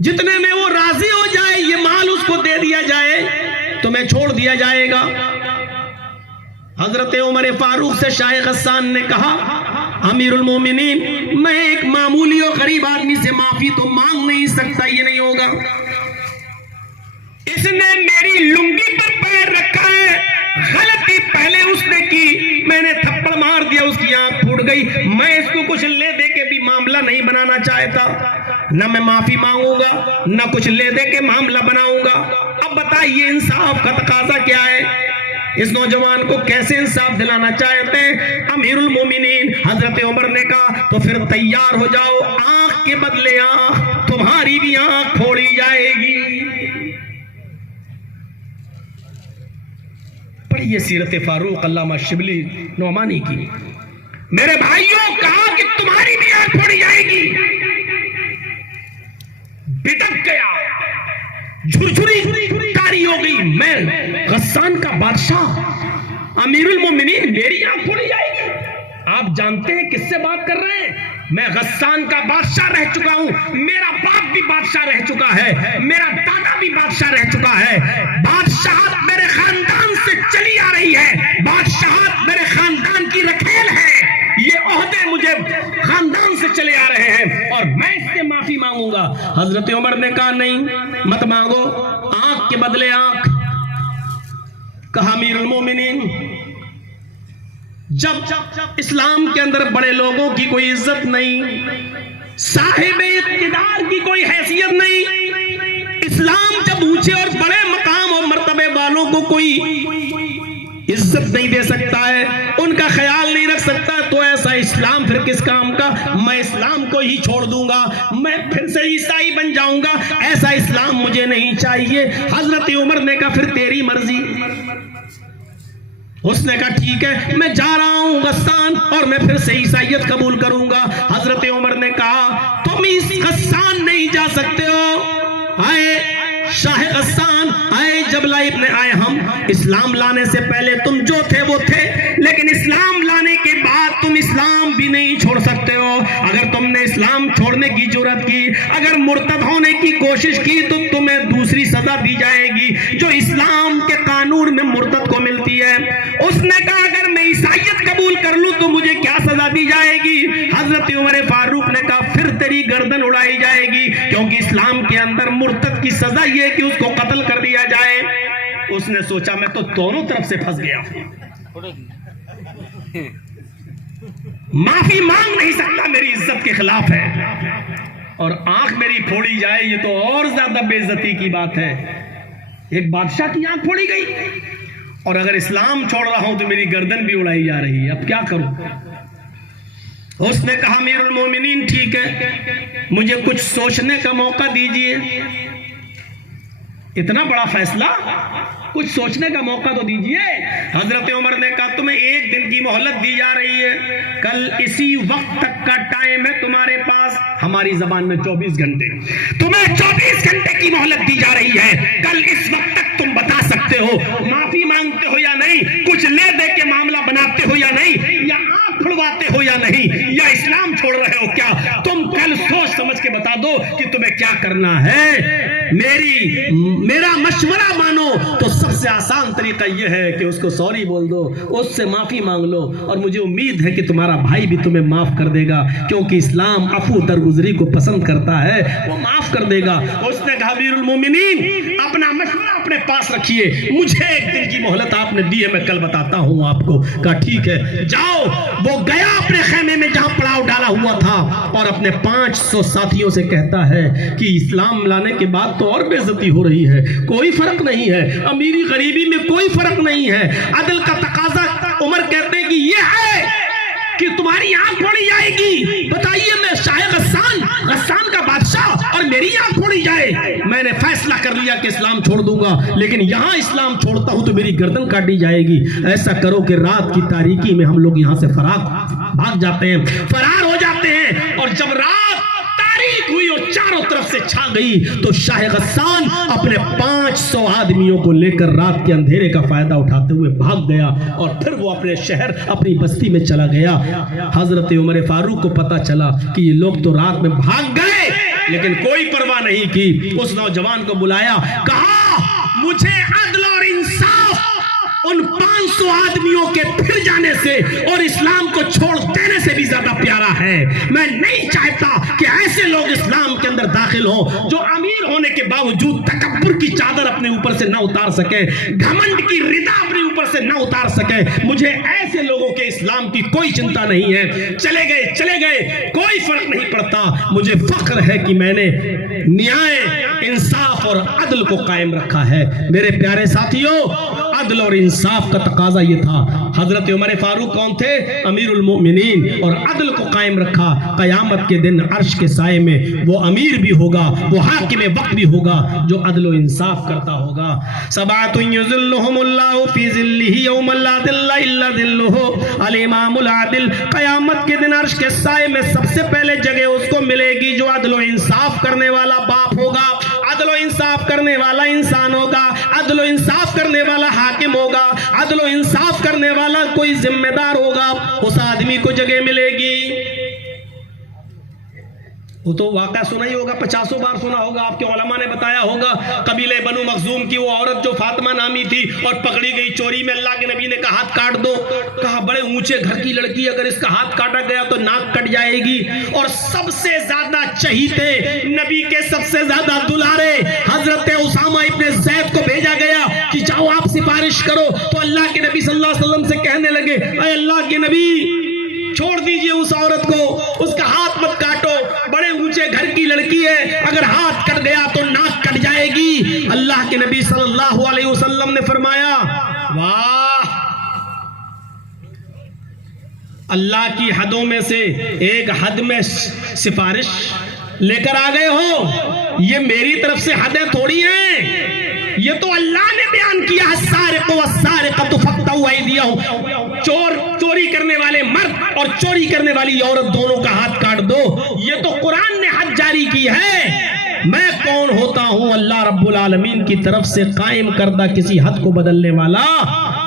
جتنے میں وہ راضی ہو جائے یہ مال اس کو دے دیا جائے تمہیں چھوڑ دیا جائے گا. حضرت عمر فاروق سے شاہ غسان نے کہا امیر المومنین میں ایک معمولی اور غریب آدمی سے معافی تو مانگ نہیں سکتا یہ نہیں ہوگا. اس نے میری لنگی پر پیر رکھا ہے غلطی پہلے اس نے کی میں نے تھپڑ مار دیا اس کی آنکھ پھوٹ گئی. میں اس کو کچھ لے دے کے بھی معاملہ نہیں بنانا چاہتا. نہ میں معافی مانگوں گا نہ کچھ لے دے کے معاملہ بناؤں گا. اب بتائیے انصاف کا تقاضا کیا ہے؟ اس نوجوان کو کیسے انصاف دلانا چاہتے ہیں؟ امیر المومنین حضرت عمر نے کہا تو پھر تیار ہو جاؤ آنکھ کے بدلے آنکھ تمہاری بھی آنکھ پھوڑی جائے گی. پڑھیے سیرت فاروق علامہ شبلی نعمانی کی. میرے بھائیوں کہا کہ تمہاری بھی آنکھ پھوڑی جائے گی. بٹک گیا جھرجھری تاری ہو گئی. میں غسان کا بادشاہ امیر المومنین میری آنکھ پھوڑی جائے گی؟ آپ جانتے ہیں کس سے بات کر رہے ہیں؟ میں غسان کا بادشاہ رہ چکا ہوں. میرا باپ بھی بادشاہ رہ چکا ہے میرا دادا بھی بادشاہ رہ چکا ہے. بادشاہت میرے خاندان سے چلی آ رہی ہے. بادشاہت میرے خاندان کی رکھیل ہے. یہ عہدے مجھے خاندان سے چلے آ رہے ہیں اور میں اس سے معافی مانگوں گا. حضرت عمر نے کہا نہیں مت مانگو آنکھ کے بدلے آنکھ. کہا امیر المومنین جب اسلام کے اندر بڑے لوگوں کی کوئی عزت نہیں صاحب اقتدار کی کوئی حیثیت نہیں اسلام جب اونچے اور بڑے مقام اور مرتبے والوں کو کوئی عزت نہیں دے سکتا ہے ان کا خیال نہیں رکھ سکتا تو ایسا اسلام پھر کس کام کا؟ میں اسلام کو ہی چھوڑ دوں گا میں پھر سے عیسائی بن جاؤں گا. ایسا اسلام مجھے نہیں چاہیے. حضرت عمر نے کہا پھر تیری مرضی. اس نے کہا ٹھیک ہے میں جا رہا ہوں غسان اور میں پھر سے عیسائیت قبول کروں گا. حضرت عمر نے کہا تم اس غسان نہیں جا سکتے ہو. آئے شاہ غسان آئے جبلہ ابن آئے ہم اسلام لانے سے پہلے تم جو تھے وہ تھے لیکن اسلام لانے کے بعد تم اسلام بھی نہیں چھوڑ سکتے ہو. اگر تم نے اسلام چھوڑنے کی جرات کی اگر مرتد ہونے کی کوشش کی تو تمہیں دوسری سزا دی جائے گی جو اسلام کے قانون میں مرتد کو ملتی ہے. اس نے کہا اگر میں عیسائیت قبول کر لوں تو مجھے کیا سزا دی جائے گی؟ حضرت عمر فاروق نے کہا پھر تیری گردن اڑائی جائے گی، کیونکہ اسلام کے اندر مرتد کی سزا یہ ہے کہ اس کو قتل کر دیا جائے۔ اس نے سوچا میں تو دونوں طرف سے پھنس گیا، معافی مانگ نہیں سکتا، میری عزت کے خلاف ہے، اور آنکھ میری پھوڑی جائے یہ تو اور زیادہ بے عزتی کی بات ہے۔ ایک بادشاہ کی آنکھ پھوڑی گئی، اور اگر اسلام چھوڑ رہا ہوں تو میری گردن بھی اڑائی جا رہی ہے، اب کیا کروں؟ اس نے کہا امیر المومنین ٹھیک ہے، مجھے کچھ سوچنے کا موقع دیجئے، اتنا بڑا فیصلہ، کچھ سوچنے کا موقع تو دیجئے۔ حضرت عمر نے کہا تمہیں 1 دن کی مہلت دی جا رہی ہے، کل اسی وقت تک کا ٹائم ہے تمہارے پاس، ہماری زبان میں 24 گھنٹے، تمہیں 24 گھنٹے کی مہلت دی جا رہی ہے، کل اس وقت تک تم بتا سکتے ہو معافی مانگتے ہو یا نہیں، کچھ لے دے کے معاملہ بناتے ہو یا نہیں، یا آنکھ کھلواتے ہو یا نہیں، یا اسلام چھوڑ رہے ہو کیا، تم کل سوچ سمجھ کے بتا دو کہ تمہیں کیا کرنا ہے۔ میرا مشورہ مانو تو سب سے آسان طریقہ یہ ہے کہ اس کو سوری بول دو، اس سے معافی مانگ لو، اور مجھے امید ہے کہ تمہارا بھائی بھی تمہیں معاف کر دے گا، کیونکہ اسلام عفو درگزری کو پسند کرتا ہے، وہ معاف کر دے گا۔ اس نے کہا امیر المومنین اپنا مشورہ اپنے پاس رکھیے، مجھے 1 دن کی مہلت آپ نے دی ہے، میں کل بتاتا ہوں آپ کو۔ کہا ٹھیک ہے جاؤ۔ وہ گیا اپنے خیمے میں جہاں پڑاؤ ڈالا ہوا تھا، اور اپنے 500 ساتھیوں سے کہتا ہے کہ اسلام لانے کے بعد تو اور بے عزتی ہو رہی ہے، کوئی فرق نہیں ہے، امیری غریبی میں کوئی فرق نہیں ہے، عدل کا تقاضا۔ عمر کہتے ہیں کہ یہ ہے کہ تمہاری آنکھ پھوڑی جائے گی، بتائیے میں شاہ غسان کا بادشاہ اور میری آنکھ پھوڑی جائے؟ میں نے فیصلہ کر لیا کہ اسلام چھوڑ دوں گا، لیکن یہاں اسلام چھوڑتا ہوں تو میری گردن کاٹی جائے گی۔ ایسا کرو کہ رات کی تاریکی میں ہم لوگ یہاں سے بھاگ جاتے ہیں، فرار ہو جاتے ہیں، اور جب رات تاریک ہوئی اور چاروں طرف سے چھا گئی تو شاہ غسان اپنے 500 آدمیوں کو لے کر رات کے اندھیرے کا فائدہ اٹھاتے ہوئے بھاگ گیا، اور پھر وہ اپنے شہر اپنی بستی میں چلا گیا۔ حضرت عمر فاروق کو پتا چلا کہ یہ لوگ تو رات میں بھاگ گئے، لیکن کوئی پرواہ نہیں کی۔ اس نوجوان کو بلایا، کہا مجھے عدل اور انصاف ان 500 آدمیوں کے پھر جانے سے اور اسلام کو چھوڑ دینے سے بھی زیادہ پیارا ہے۔ میں نہیں چاہتا کہ ایسے لوگ اسلام کے اندر داخل ہوں جو امیر ہونے کے باوجود تکبر کی چادر اپنے اوپر سے نہ اتار سکے، گھمنڈ کی ردا اپنے اوپر سے نہ اتار سکے۔ مجھے ایسے لوگوں کے اسلام کی کوئی چنتا نہیں ہے، چلے گئے کوئی فرق نہیں پڑتا۔ مجھے فخر ہے کہ میں نے نیائے، انصاف اور عدل کو قائم رکھا ہے۔ میرے پیارے ساتھیوں، عدل اور انصاف کا تقاضا یہ تھا۔ حضرت عمر فاروق کون تھے؟ امیر المؤمنین، اور عدل کو قائم رکھا۔ قیامت کے دن عرش کے سائے میں وہ امیر بھی ہوگا، وہ حاکم وقت بھی ہوگا جو عدل و انصاف کرتا ہوگا۔ سبعۃ یظلھم اللہ فی ظلہ یوم لا ظل الا ظلہ، الامام العادل۔ قیامت کے دن عرش کے سائے میں سب سے پہلے جگہ اس کو ملے گی جو عدل و انصاف کرنے والا باپ ہوگا، عدل و انصاف کرنے والا انسان ہوگا، عدل و انصاف کرنے والا حاکم ہوگا، عدل و انصاف کرنے والا کوئی ذمہ دار ہوگا، اس آدمی کو جگہ ملے گی۔ وہ تو واقعہ سنا ہی ہوگا، 50 بار سنا ہوگا، آپ کے علماء نے بتایا ہوگا۔ قبیلہ بنو مخزوم کی وہ عورت جو فاطمہ نامی تھی اور پکڑی گئی چوری میں، اللہ کے نبی نے کہا ہاتھ کاٹ دو۔ کہا بڑے اونچے گھر کی لڑکی، اگر اس کا ہاتھ کاٹا گیا تو ناک کٹ جائے گی۔ اور سب سے زیادہ چہیتے، نبی کے سب سے زیادہ دلارے حضرت اسامہ ابن زید کو بھیجا گیا کہ جاؤ آپ سفارش کرو۔ تو اللہ کے نبی صلی اللہ علیہ وسلم سے کہنے لگے، اے اللہ کے نبی چھوڑ دیجئے اس عورت کو، اس کا ہاتھ مت کاٹو، بڑے اونچے گھر کی لڑکی ہے، اگر ہاتھ کٹ گیا تو ناک کٹ جائے گی۔ اللہ کے نبی صلی اللہ علیہ وسلم نے فرمایا، واہ، اللہ کی حدوں میں سے ایک حد میں سفارش لے کر آ گئے ہو، یہ میری طرف سے حدیں تھوڑی ہیں، یہ تو اللہ نے بیان کیا، السارق والسارقۃ فاقطعوا ایدیہم، چوری کرنے والے مرد اور چوری کرنے والی عورت دونوں کا ہاتھ کاٹ دو۔ یہ تو قرآن نے حد جاری کی ہے۔ میں کون ہوتا ہوں؟ اللہ رب العالمین کی طرف سے قائم کردہ کسی حد کو بدلنے والا،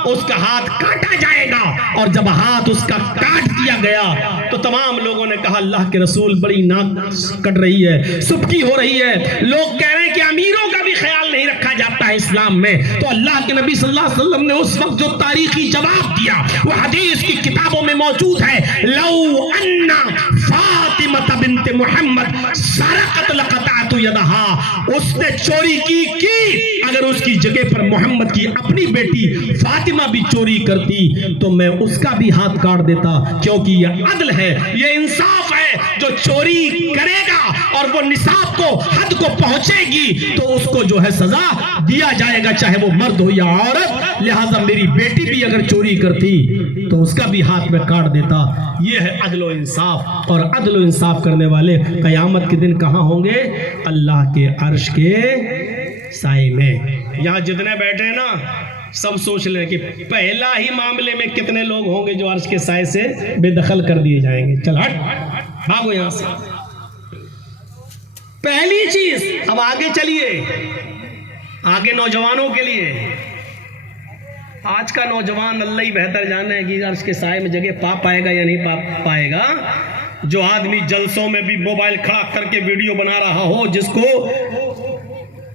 اس کا ہاتھ کاٹا جائے گا۔ اور جب ہاتھ اس کا کاٹ دیا گیا تو تمام لوگوں نے کہا اللہ کے رسول بڑی ناک کٹ رہی ہے، سبکی ہو رہی ہے، لوگ کہہ رہے ہیں کہ امیروں کا بھی خیال نہیں رکھا جاتا ہے اسلام میں۔ تو اللہ کے نبی صلی اللہ علیہ وسلم نے اس وقت جو تاریخی جواب دیا وہ حدیث کی کتابوں میں موجود ہے، لو ان بنت محمد سرقت لقطعت یدہا، اس نے چوری کی، اگر اس کی جگہ پر محمد کی اپنی بیٹی فاطمہ بھی چوری کرتی تو میں اس کا بھی ہاتھ کاٹ دیتا، کیونکہ یہ عدل ہے، یہ انصاف ہے۔ جو چوری کرے گا اور وہ نصاب کو حد کو پہنچے گی تو اس کو جو ہے سزا دیا جائے گا، چاہے وہ مرد ہو یا عورت۔ لہٰذا میری بیٹی بھی اگر چوری کرتی تو اس کا بھی ہاتھ میں کاٹ دیتا۔ یہ ہے عدل و انصاف، اور عدل و انصاف کرنے والے قیامت کے دن کہاں ہوں گے؟ اللہ کے عرش کے سائے میں۔ یہاں جتنے بیٹھے ہیں نا سب سوچ لیں کہ پہلا ہی معاملے میں کتنے لوگ ہوں گے جو عرش کے سائے سے بے دخل کر دیے جائیں گے۔ چل ہٹ بھاگو یہاں سے۔ پہلی چیز، اب آگے چلیے، آگے نوجوانوں کے لیے۔ آج کا نوجوان اللہ ہی بہتر جانا ہے کہ عرش کے سائے میں جگہ پا پائے گا یا نہیں پائے گا۔ جو آدمی جلسوں میں بھی موبائل کھڑا کر کے ویڈیو بنا رہا ہو، جس کو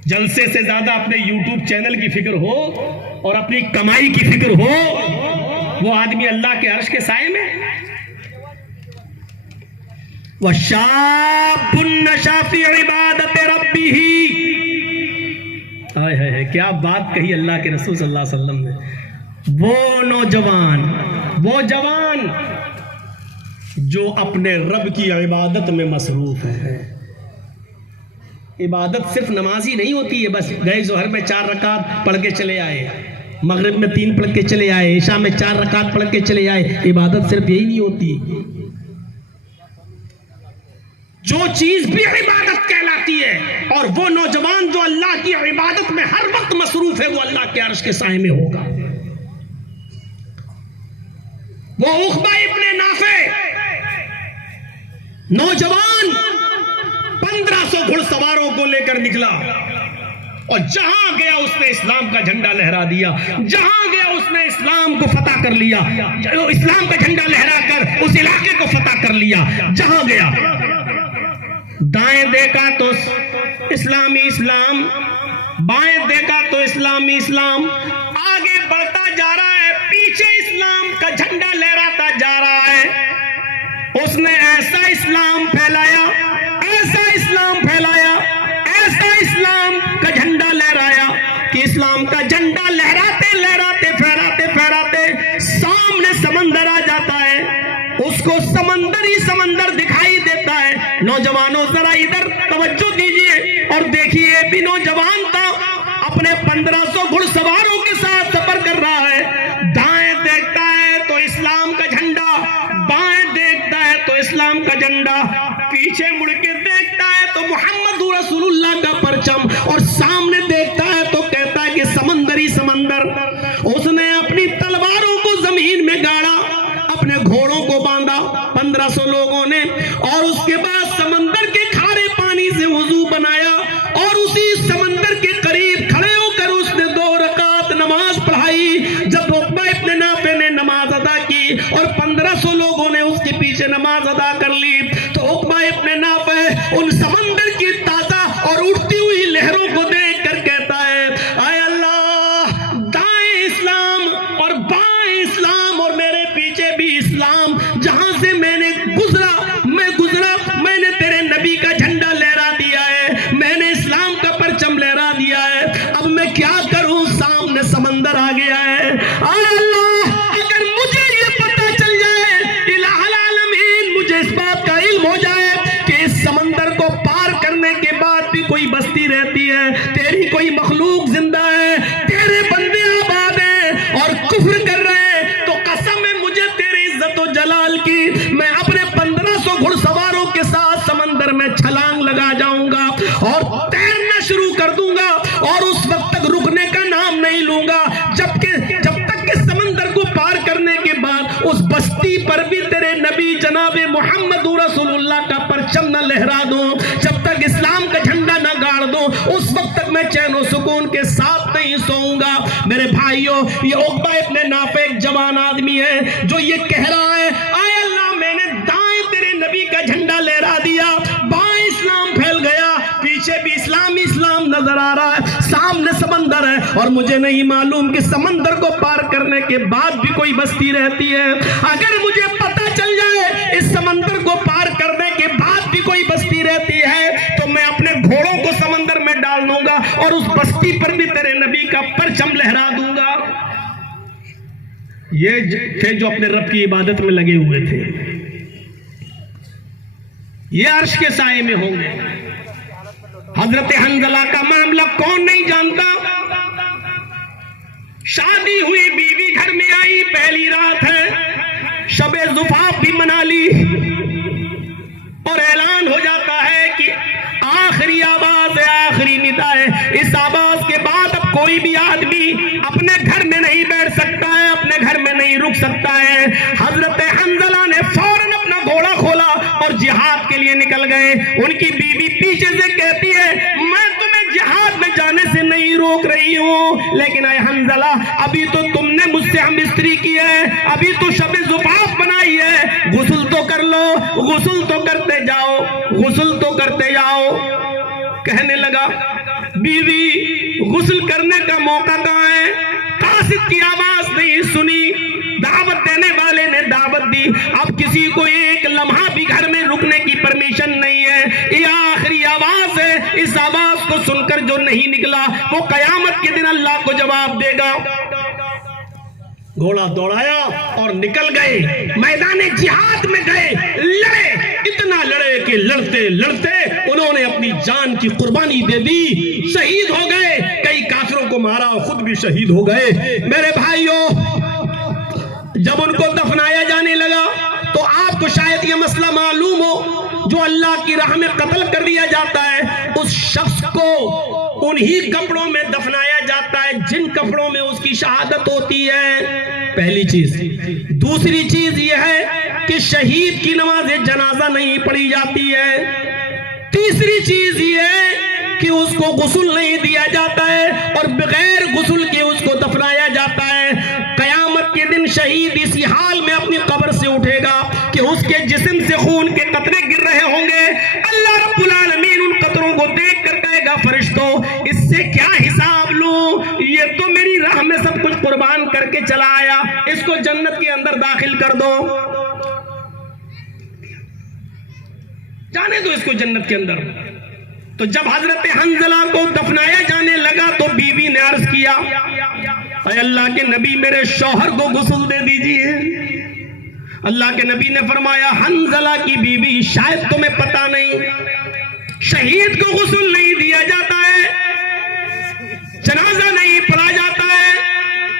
جلسے سے زیادہ اپنے یوٹیوب چینل کی فکر ہو اور اپنی کمائی کی فکر ہو، وہ آدمی اللہ کے عرش کے سائے میں۔ وَشَابٌ نَشَأَ فِي عِبَادَةِ رَبِّهِ، کیا بات کہی اللہ کے رسول صلی اللہ علیہ وسلم نے۔ وہ نوجوان، وہ جوان جو اپنے رب کی عبادت میں مصروف ہے۔ عبادت صرف نمازی نہیں ہوتی ہے، بس گئے ظہر میں 4 رکعت پڑھ کے چلے آئے، مغرب میں 3 پڑھ کے چلے آئے، عشاء میں 4 رکعت پڑھ کے چلے آئے۔ عبادت صرف یہی نہیں ہوتی، جو چیز بھی عبادت کہلاتی ہے۔ اور وہ نوجوان جو اللہ کی عبادت میں ہر وقت مصروف ہے، وہ اللہ کے عرش کے سائے میں ہوگا۔ وہ عقبہ ابن نافع نوجوان 1500 گھڑ سواروں کو لے کر نکلا، اور جہاں گیا اس نے اسلام کا جھنڈا لہرا دیا، جہاں گیا اس نے اسلام کو فتح کر لیا، اسلام کا جھنڈا لہرا کر اس علاقے کو فتح کر لیا۔ جہاں گیا دائیں دیکھا تو اسلامی اسلام، بائیں دیکھا تو اسلامی اسلام، آگے بڑھتا جا رہا ہے، پیچھے اسلام کا جھنڈا لہراتا جا رہا ہے۔ اس نے ایسا اسلام پھیلایا، ایسا اسلام پھیلایا، ایسا اسلام کا جھنڈا لہرایا کہ اسلام کا جھنڈا لہراتے لہراتے پھیراتے پھیراتے سامنے سمندر آ جاتا ہے، اس کو سمندر ہی سمندر دکھائی دیتا ہے۔ نوجوانوں ذرا ادھر توجہ دیجئے اور دیکھیے، بھی نوجوان تھا، اپنے 1500 گھڑ سواروں کے ساتھ سفر کر رہا ہے۔ دائیں دیکھتا ہے تو اسلام کا جھنڈا، بائیں دیکھتا ہے تو اسلام کا جھنڈا، پیچھے مڑ کے دیکھتا ہے تو محمد رسول اللہ کا پرچم، اور سامنے دیکھتا ہے تو کہتا ہے کہ سمندر ہی سمندر۔ اس نے اپنی تلواروں کو زمین میں گاڑا، اپنے گھوڑوں کو باندھا 1500 لوگوں نے، اور اس کے بعد سمندر کے کھارے پانی سے وضو بنایا، اور اسی سمندر کے قریب کھڑے ہو کر اس نے 2 رکعت نماز پڑھائی۔ جب عقبہ ابن نافع نے نماز ادا کی اور 1500 لوگوں نے اس کے پیچھے نماز ادا کر لی، تو عقبہ ابن نافع ان سمندر کی تازہ اور اٹھتی ہوئی لہروں کو دیکھ کر کہتا ہے، اے اللہ، دائیں اسلام اور بائیں اسلام اور میرے پیچھے بھی اسلام، جہاں سے میں نے گزرا میں نے تیرے نبی کا جھنڈا لہرا دیا ہے، میں نے اسلام کا پرچم لہرا دیا ہے، اب میں کیا کروں؟ سامنے سمندر آ گیا ہے۔ اے اللہ، اگر مجھے یہ پتہ چل جائے، الہ العالمین، مجھے اس بات کا علم ہو جائے کہ اس سمندر کو پار کرنے کے بعد بھی کوئی بستی رہتی ہے، تیری کوئی مخلوق زندہ ہے، تیرے بندے آباد ہیں اور کفر کر رہے ہیں، تو قسم ہے مجھے تیری عزت و جلال کی، میں اپنے 1500 گھڑ سواروں کے ساتھ سمندر میں چھلانگ لگا جاؤں گا اور تیرنا شروع کر دوں گا، اور اس وقت تک رکنے کا نام نہیں لوں گا جب تک کہ سمندر کو پار کرنے کے بعد اس بستی پر بھی تیرے نبی جناب محمد رسول اللہ کا پرچم نہ لہرا دوں، جب تک اسلام کا جھنڈا نہ گاڑ دوں، اس وقت تک میں چین و سکون کے ساتھ نہیں سوؤں گا۔ میرے بھائیوں، یہ عقبہ ابن نافع ایک جوان آدمی ہے جو یہ کہہ رہا ہے، اے اللہ، میں نے دائیں تیرے نبی کا جھنڈا لہرا دیا، بائیں اسلام پھیل گیا، پیچھے بھی اسلامی اسلام نظر آ رہا ہے، سامنے سمندر ہے، اور مجھے نہیں معلوم کہ سمندر کو پار کرنے کے بعد بھی کوئی بستی رہتی ہے۔ اگر مجھے پتہ چل جائے اس سمندر کو پار کرنے کے بعد بھی کا پرچم لہرا دوں گا. یہ تھے جو اپنے رب کی عبادت میں لگے ہوئے تھے. یہ عرش کے سائے میں ہوں گے. حضرت حنظلہ کا معاملہ کون نہیں جانتا. شادی ہوئی, بیوی گھر میں آئی, پہلی رات ہے, شب زفاف بھی منا لی اور اعلان ہو جاتا ہے کہ آخری آواز ہے, آخری ندا ہے. اس آواز کے بعد اب کوئی بھی آدمی اپنے گھر میں نہیں بیٹھ سکتا ہے, اپنے گھر میں نہیں رک سکتا ہے. حضرت حنظلہ نے فوراً اپنا گھوڑا کھولا اور جہاد کے لیے نکل گئے. ان کی بیوی پیچھے سے کہتی ہے میں تمہیں جہاد میں جانے سے نہیں روک رہی ہوں, لیکن اے حنظلہ ابھی تو تم نے مجھ سے ہم استری کی ہے, ابھی تو شب زفاف بنائی ہے, غسل تو کر لو, غسل تو کرتے جاؤ, غسل تو کرتے جاؤ. کہنے لگا بیوی غسل کرنے کا موقع کہاں ہے, قاصد کی آواز نہیں سنی, دعوت دینے والے نے دعوت دی, اب کسی کو ایک لمحہ بھی گھر میں رکنے کی پرمیشن نہیں ہے. یہ آخری آواز ہے, اس آواز کو سن کر جو نہیں نکلا وہ قیامت کے دن اللہ کو جواب دے گا. گھوڑا دوڑایا اور نکل گئے, میدان جہاد میں گئے, لڑے, اتنا لڑے کہ لڑتے لڑتے انہوں نے اپنی جان کی قربانی دے دی, شہید ہو گئے. کئی کافروں کو مارا, خود بھی شہید ہو گئے. میرے بھائیوں, جب ان کو دفنایا جانے لگا تو آپ کو شاید یہ مسئلہ معلوم ہو, جو اللہ کی راہ میں قتل کر دیا جاتا ہے اس شخص کو انہی کپڑوں میں دفنایا جاتا ہے جن کپڑوں میں اس کی شہادت ہوتی ہے. پہلی چیز. دوسری چیز یہ ہے کہ شہید کی نماز جنازہ نہیں پڑھی جاتی ہے. تیسری چیز یہ ہے کہ اس کو غسل نہیں دیا جاتا ہے اور بغیر غسل کے اس کو دفنایا جاتا ہے. قیامت کے دن شہید اسی حال میں اپنی قبر سے اٹھے گا کہ اس کے جسم سے خون کے قطرے گر رہے ہوں گے. اللہ رب العالمین ان قطروں کو دیکھ کر کہے گا فرشتوں اس سے کیا حساب لوں, یہ تو میری راہ میں سب کچھ قربان کر کے چلا آیا, اس کو جنت کے اندر داخل کر دو, جانے دو اس کو جنت کے اندر. تو جب حضرت حنظلہ کو دفنایا جانے لگا تو بیوی نے عرض کیا اے اللہ کے نبی میرے شوہر کو غسل دے دیجئے. اللہ کے نبی نے فرمایا حنظلہ کی بیوی شاید تمہیں پتا نہیں, شہید کو غسل نہیں دیا جاتا ہے, جنازہ نہیں پڑھا جاتا ہے.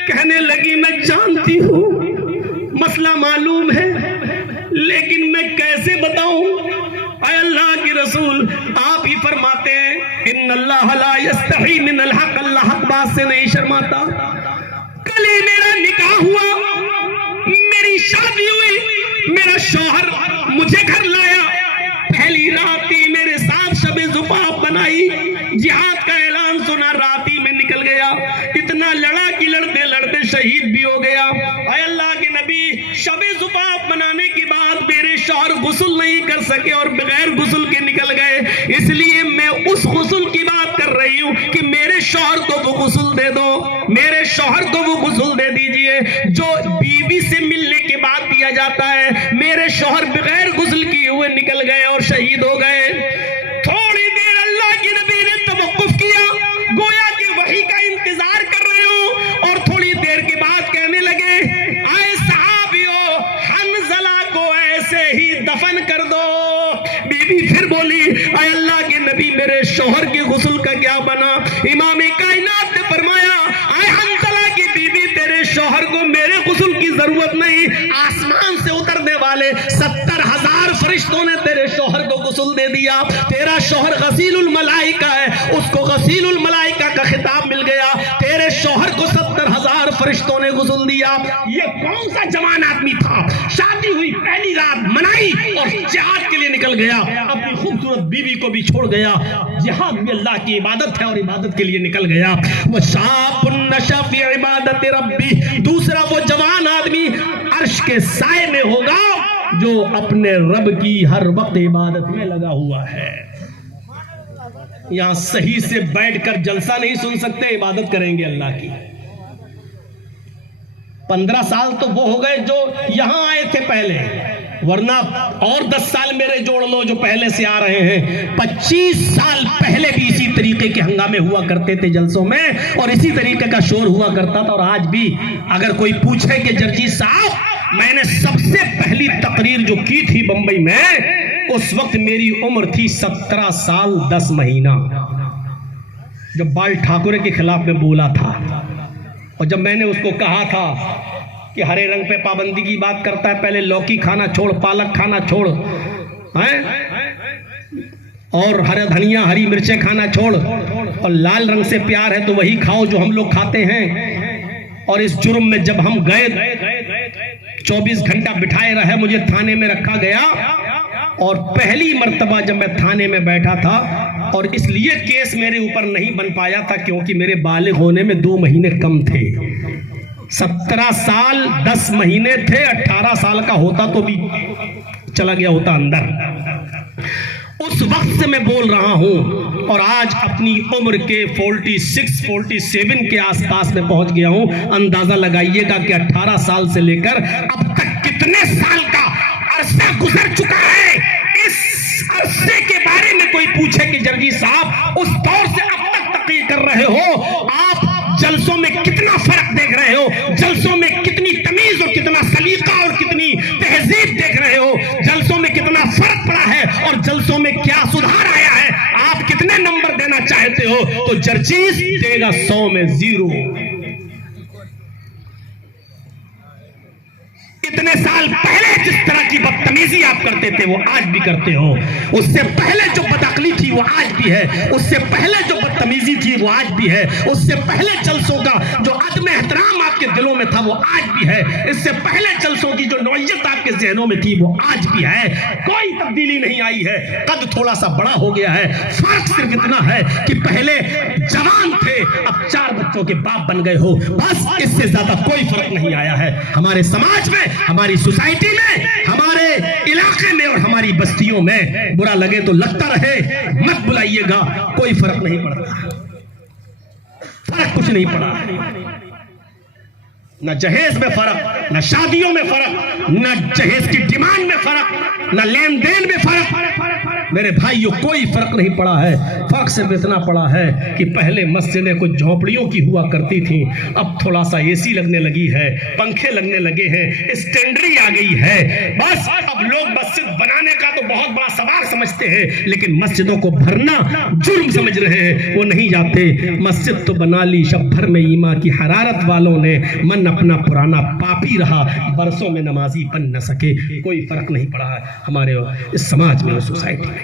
کہنے لگی میں جانتی ہوں, مسئلہ معلوم ہے, لیکن میں کیسے بتاؤں. اے اللہ کی رسول آپ ہی فرماتے ہیں ان اللہ لا یستحی من الحق, اللہ حق بات سے نہیں شرماتا. کل ہی میرا نکاح ہوا, میری شادی ہوئی, میرا شوہر مجھے گھر لایا, پہلی رات ہی میرے ساتھ شب زفاف بنائی, جہاد کا اعلان سنا, رات ہی میں نکل گیا, اتنا لڑا کہ لڑتے لڑتے شہید بھی ہو گیا. اے اللہ کے نبی شب زفاف بنانے کے بعد میرے شوہر غسل نہیں کر سکے اور بغیر غسل کے نکل گئے, اس لیے میں اس غسل کی بات کر رہی ہوں کہ میرے شوہر کو وہ غسل دے دو, میرے شوہر کو وہ غسل دے دیجئے جو بیوی سے ملنے کے بعد دیا جاتا ہے. میرے شوہر بغیر غسل کیے ہوئے نکل گئے اور شہید ہو گئے. تھوڑی دیر اللہ کے نبی نے توقف کیا, گویا کہ وحی کا انتظار کر رہے ہوں, اور تھوڑی دیر کے بعد کہنے لگے اے صحابیوں حنظلہ کو ایسے ہی دفن کر دو. بیوی پھر بولی اے اللہ کے نبی میرے شوہر کے غسل کا کیا بنا. امام کائنات نے فرمایا اے حنظلہ کی بیوی تیرے شوہر کو میرے غسل کی ضرورت نہیں, آسمان سے اترنے والے 70,000 فرشتوں نے تیرے شوہر کو غسل دے دیا. تیرا شوہر غسیل الملائکہ ہے, اس کو غسیل الملائکہ کا خطاب مل گیا. تیرے شوہر کو 70,000 فرشتوں نے غسل دیا. یہ کون سا جوان آدمی تھا, شادی ہوئی, پہلی رات منائی اور جہاد کے لیے نکل گیا, اپنی خوبصورت بیوی کو بھی چھوڑ گیا. جہاد بھی اللہ کی عبادت ہے اور عبادت کے لیے نکل گیا. وَشَابٌ نَشَأَ فِي عِبَادَةِ رَبِّهِ, دوسرا وہ جوان آدمی عرش کے سائے میں ہوگا جو اپنے رب کی ہر وقت عبادت میں لگا ہوا ہے. یہاں صحیح سے بیٹھ کر جلسہ نہیں سن سکتے, عبادت کریں گے اللہ کی. 15 سال تو وہ ہو گئے جو یہاں آئے تھے پہلے, ورنہ اور 10 سال میرے جوڑ لو جو پہلے سے آ رہے ہیں، 25 سال پہلے بھی اسی طریقے کے ہنگامے ہوا کرتے تھے جلسوں میں، اور اسی طریقے کا شور ہوا کرتا تھا. اور آج بھی اگر کوئی پوچھے کہ جرجی صاحب میں نے سب سے پہلی تقریر جو کی تھی بمبئی میں، اس وقت میری عمر تھی 17 سال 10 مہینہ، جب بال ٹھاکرے کے خلاف میں بولا تھا. اور جب میں نے اس کو کہا تھا کہ ہرے رنگ پہ پابندی کی بات کرتا ہے، پہلے لوکی کھانا چھوڑ، پالک کھانا چھوڑ، اور ہرا دھنیا ہری مرچیں کھانا چھوڑ، اور لال رنگ سے پیار ہے تو وہی کھاؤ جو ہم لوگ کھاتے ہیں. اور اس جرم میں جب ہم گئے 24 گھنٹہ بٹھائے رہے، مجھے تھانے میں رکھا گیا. اور پہلی مرتبہ جب میں تھانے میں بیٹھا تھا، اور اس لیے کیس میرے اوپر نہیں بن پایا تھا کیونکہ میرے بالغ ہونے میں 2 مہینے کم تھے. 17 سال 10 مہینے تھے، 18 سال کا ہوتا تو بھی چلا گیا ہوتا اندر. اس وقت سے میں بول رہا ہوں، اور آج اپنی عمر کے 46 47 کے آس پاس میں پہنچ گیا ہوں. اندازہ لگائیے گا کہ 18 سال سے لے کر اب تک کتنے سال کا عرصہ گزر چکا ہے. اس عرصے کے بارے میں کوئی پوچھے کہ جرجی صاحب اس دور سے اب تک تقریر کر رہے ہو، آپ جلسوں میں کتنا فرق دیکھ رہے ہو، جلسوں میں کتنی تمیز اور کتنا سلیقہ اور کتنی تہذیب دیکھ رہے ہو، جلسوں میں کتنا فرق پڑا ہے اور جلسوں میں کیا سدھار آیا ہے، آپ کتنے نمبر دینا چاہتے ہو؟ تو جرجیز دے گا 100 میں 0. اتنے سال پہلے جس طرح کی بدتمیزی آپ کرتے تھے وہ آج بھی کرتے ہو. اس سے پہلے جو بدعقلی تھی وہ آج بھی ہے. اس سے پہلے جو بدتمیزی تھی وہ آج بھی ہے. اس سے پہلے جلسوں کا جو عدم احترام آپ کے دلوں میں تھا وہ آج بھی ہے. اس سے پہلے جلسوں کی جو نوعیت آپ کے ذہنوں میں تھی وہ آج بھی ہے. کوئی تبدیلی نہیں آئی ہے. قد تھوڑا سا بڑا ہو گیا ہے. فرق صرف اتنا ہے کہ پہلے جوان تھے، اب 4 بچوں کے باپ بن گئے ہو. بس اس سے زیادہ کوئی فرق نہیں آیا ہے. ہمارے سماج میں، ہماری سوسائٹی میں، ہمارے علاقے میں اور ہماری بستیوں میں برا لگے تو لگتا رہے، مت بلائیے گا، کوئی فرق نہیں پڑتا. فرق کچھ نہیں پڑا. نہ جہیز میں فرق، نہ شادیوں میں فرق، نہ جہیز کی ڈیمانڈ میں فرق، نہ لین دین میں فرق. میرے بھائیوں کوئی فرق نہیں پڑا ہے. فرق صرف اتنا پڑا ہے کہ پہلے مسجدیں کچھ جھونپڑیوں کی ہوا کرتی تھیں، اب تھوڑا سا اے سی لگنے لگی ہے، پنکھے لگنے لگے ہیں، اسٹینڈری آ گئی ہے. بس اب لوگ مسجد بنانے کا تو بہت بڑا سوال سمجھتے ہیں، لیکن مسجدوں کو بھرنا جرم سمجھ رہے ہیں. وہ نہیں جاتے. مسجد تو بنا لی شب بھر میں ایمان کی حرارت والوں نے، من اپنا پرانا پاپی رہا، برسوں میں نمازی بن نہ سکے. کوئی فرق نہیں پڑا ہے ہمارے اس سماج میں، اس سوسائٹی میں.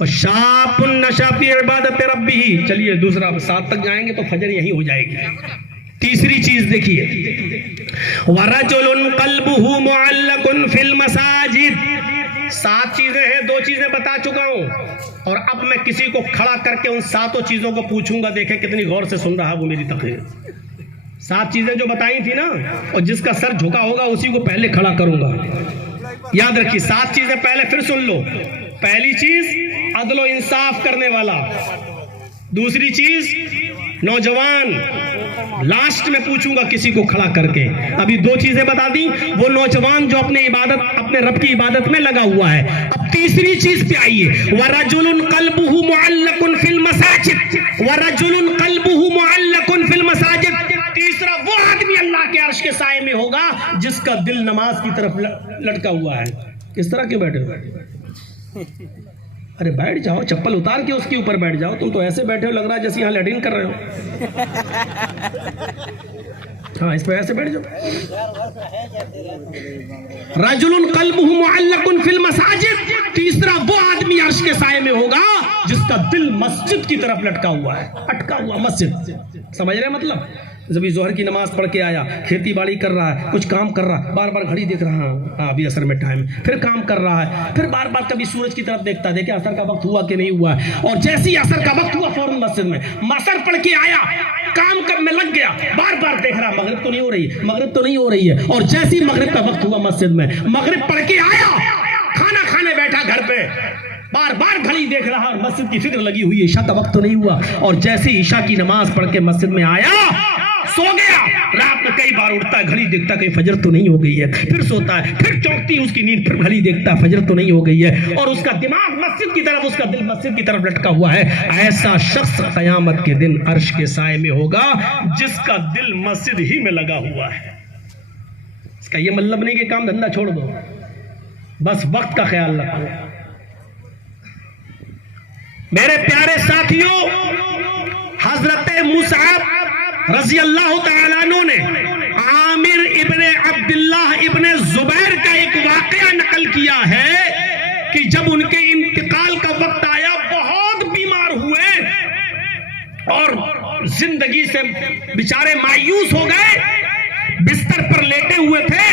وَشَابٌ نَشَأَ فِي عِبَادَةِ رَبِّهِ. چلیے دوسرا 7 تک جائیں گے تو فجر یہی ہو جائے گی. تیسری چیز دیکھیے، وَرَجُلٌ قَلْبُهُ مُعَلَّقٌ فِي الْمَسَاجِدِ. 7 چیزیں ہیں، 2 چیزیں بتا چکا ہوں، اور اب میں کسی کو کھڑا کر کے ان 7 چیزوں کو پوچھوں گا. دیکھیں کتنی غور سے سن رہا وہ میری تقریر. 7 چیزیں جو بتائی تھی نا، اور جس کا سر جھکا ہوگا اسی کو پہلے کھڑا کروں گا. یاد رکھیے 7 چیزیں پہلے پھر سن لو. پہلی چیز عدل و انصاف کرنے والا. دوسری چیز نوجوان. لاسٹ میں پوچھوں گا کسی کو کھڑا کر کے. ابھی 2 چیزیں بتا دی، وہ نوجوان جو اپنے رب کی عبادت میں لگا ہوا ہے. اب تیسری چیز پہ آئیے، وَرَجُلٌ قَلْبُهُ مُعَلَّقٌ فِي الْمَسَاجِدِ. وَرَجُلٌ قَلْبُهُ مُعَلَّقٌ فِي الْمَسَاجِدِ. تیسرا وہ آدمی اللہ کے عرش کے سائے میں ہوگا جس کا دل نماز کی طرف لٹکا ہوا ہے. کس طرح کیوں بیٹھے ہو؟ ارے بیٹھ جاؤ، چپل اتار کے اس کے اوپر بیٹھ جاؤ. تم تو ایسے بیٹھے ہو لگ رہا ہے جیسے یہاں لیٹرین کر رہے ہو. ہاں اس پہ ایسے بیٹھ جاؤ. رجل قلبہ معلق فی المساجد. تیسرا وہ آدمی عرش کے سائے میں ہوگا جس کا دل مسجد کی طرف لٹکا ہوا ہے، اٹکا ہوا مسجد. سمجھ رہے مطلب؟ جب ظہر کی نماز پڑھ کے آیا، کھیتی باڑی کر رہا ہے، کچھ کام کر رہا ہے، بار بار گھڑی دیکھ رہا ہے، ابھی عصر میں ٹائم، پھر کام کر رہا ہے، پھر بار بار کبھی سورج کی طرف دیکھتا ہے، دیکھے عصر کا وقت ہوا کہ نہیں ہوا ہے. اور جیسے ہی عصر کا وقت ہوا فوراً مسجد میں عصر پڑھ کے آیا، کام میں لگ گیا، بار بار دیکھ رہا مغرب تو نہیں ہو رہی، مغرب تو نہیں ہو رہی ہے. اور جیسے ہی مغرب کا وقت ہوا مسجد میں مغرب پڑھ کے آیا، کھانا کھانے بیٹھا گھر پہ، بار بار گھڑی دیکھ رہا اور مسجد کی فکر لگی ہوئی ہے، عشاء کا وقت تو نہیں ہوا. اور جیسے عشاء کی نماز پڑھ کے مسجد میں آیا، سو گیا. رات میں کئی بار اٹھتا ہے، گھڑی دیکھتا کہیں فجر تو نہیں ہو گئی ہے، پھر سوتا ہے، پھر چونکتی اس کی نیند، پھر گھڑی دیکھتا فجر تو نہیں ہو گئی ہے، اور اس کا دماغ مسجد کی طرف، اس کا دل مسجد کی طرف لٹکا ہوا ہے. ایسا شخص قیامت کے دن عرش کے سائے میں ہوگا جس کا دل مسجد ہی میں لگا ہوا ہے. اس کا یہ مطلب نہیں کہ کام دھندا چھوڑ دو، بس وقت کا خیال رکھو. میرے پیارے ساتھیوں، حضرت مصعب رضی اللہ تعالیٰ عنہ نے عامر ابن عبداللہ ابن زبیر کا ایک واقعہ نقل کیا ہے کہ جب ان کے انتقال کا وقت آیا، بہت بیمار ہوئے اور زندگی سے بیچارے مایوس ہو گئے، بستر پر لیٹے ہوئے تھے،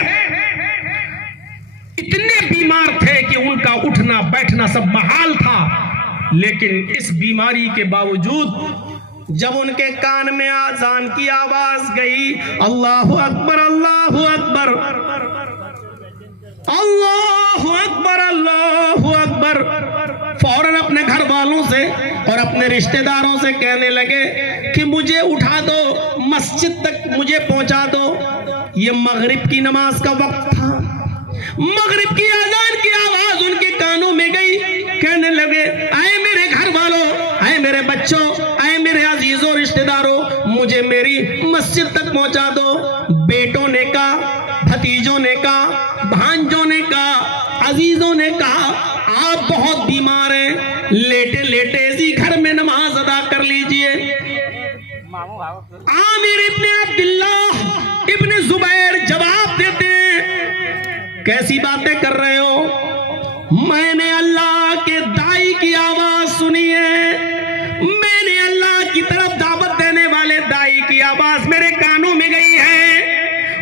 اتنے بیمار تھے کہ ان کا اٹھنا بیٹھنا سب محال تھا. لیکن اس بیماری کے باوجود جب ان کے کان میں اذان کی آواز گئی، اللہ اکبر اللہ اکبر اللہ اکبر اللہ اکبر، فوراً اپنے گھر والوں سے اور اپنے رشتہ داروں سے کہنے لگے کہ مجھے اٹھا دو، مسجد تک مجھے پہنچا دو. یہ مغرب کی نماز کا وقت تھا، مغرب کی اذان کی آواز ان کے کانوں میں گئی. کہنے لگے اے میرے گھر والوں، اے میرے بچوں، اے میرے عزیزوں رشتہ داروں، مجھے میری مسجد تک پہنچا دو. بیٹوں نے کہا، بھتیجوں نے کہا، بھانجوں نے کہا، عزیزوں نے کہا آپ بہت بیمار ہیں، لیٹے لیٹے اسی گھر میں نماز ادا کر لیجئے. عامر ابن عبداللہ ابن زبیر جواب دیتے ہیں، کیسی باتیں کر رہے ہو؟ میں نے اللہ کے داعی کی آواز سنی ہے، میں نے اللہ کی طرف دعوت دینے والے داعی کی آواز میرے کانوں میں گئی ہے.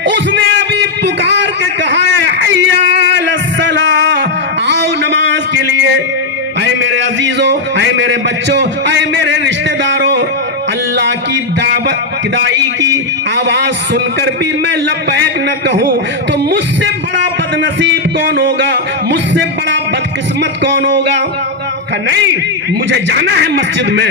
اس نے ابھی پکار کے کہا ہے حی علی الصلاۃ، آؤ نماز کے لیے. اے میرے عزیزوں، اے میرے بچوں، اے میرے رشتہ داروں، اللہ کی دعوت داعی کی آواز سن کر بھی میں لبیک نہ کہوں تو مجھ سے بڑا بد نصیب کون ہوگا، مجھ سے بڑا بدقسمت کون ہوگا؟ کہا نہیں، مجھے جانا ہے مسجد میں.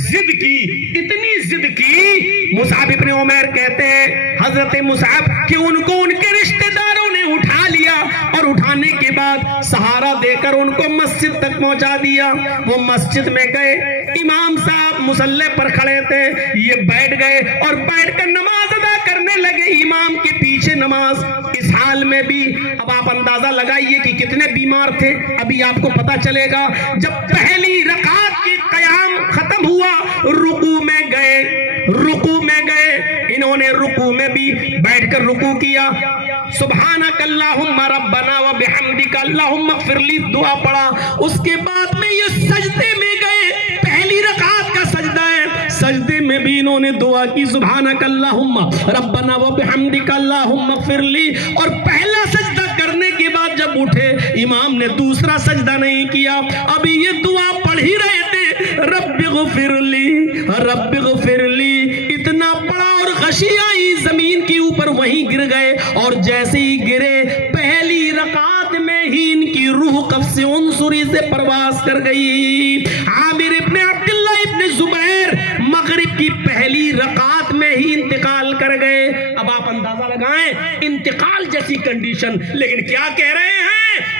ضد کی، اتنی ضد کی. مصعب ابن عمیر کہتے ہیں حضرت مصعب کہ ان کو ان کے رشتہ داروں نے اٹھا لیا اور اٹھانے کے بعد سہارا دے کر ان کو مسجد تک پہنچا دیا. وہ مسجد میں گئے، امام صاحب مصلی پر کھڑے تھے، یہ بیٹھ گئے اور بیٹھ کر نماز ادا کرنے لگے امام کے پیچھے نماز. اس حال میں بھی اب آپ اندازہ لگائیے کہ کتنے بیمار تھے. ابھی آپ کو پتا چلے گا. جب پہلی رکعت کی قیام ختم ہوا، رکوع میں گئے، انہوں نے رکوع میں بھی بیٹھ کر رکوع کیا، سبحانک اللہم ربنا و بحمدک اللہم اغفر لی دعا پڑھا. اس کے بعد میں یہ سجدے میں گئے، پہلی رکعت کا سجدہ ہے، سجدے میں بھی انہوں نے دعا کی سبحانک اللہم ربنا و بحمدک اللہم اغفر لی. اور پہلا سجدہ کرنے کے بعد جب اٹھے، امام نے دوسرا سجدہ نہیں کیا، ابھی یہ دعا پڑھ ہی رہے تھے، رب اغفر لی رب اغفر لی. اتنا پڑا اور غشی آئی زمین کے اوپر، وہیں گر گئے. اور جیسے ہی گرے، پہلی رکعت میں ہی ان کی روح قفس عنصری سے پرواز کر گئی. عامر ابن عبداللہ ابن زبیر مغرب کی پہلی رکعت میں ہی انتقال کر گئے. اب آپ اندازہ لگائیں، انتقال جیسی کنڈیشن، لیکن کیا کہہ رہے ہیں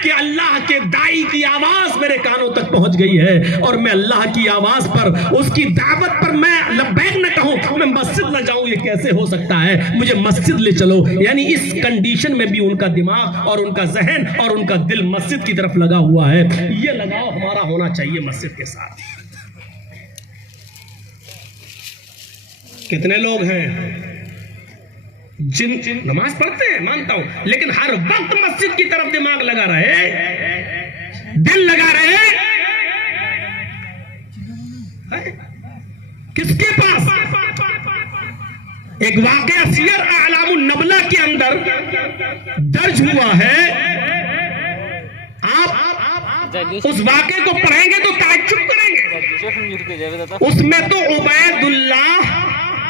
کہ اللہ کے داعی کی آواز میرے کانوں تک پہنچ گئی ہے اور میں اللہ کی آواز پر، اس کی دعوت پر میں لبیک نہ کہوں، میں مسجد نہ جاؤں. یہ کیسے ہو سکتا ہے؟ مجھے مسجد لے چلو. یعنی اس کنڈیشن میں بھی ان کا دماغ اور ان کا ذہن اور ان کا دل مسجد کی طرف لگا ہوا ہے. یہ لگاؤ ہمارا ہونا چاہیے مسجد کے ساتھ. کتنے لوگ ہیں جن نماز پڑھتے ہیں، مانتا ہوں، لیکن ہر وقت مسجد کی طرف دماغ لگا رہے، دل لگا رہے. کس کے پاس؟ ایک واقعہ سیر اعلام النبلہ کے اندر درج ہوا ہے. آپ اس واقعے کو پڑھیں گے تو تعجب کریں گے. اس میں تو عبید اللہ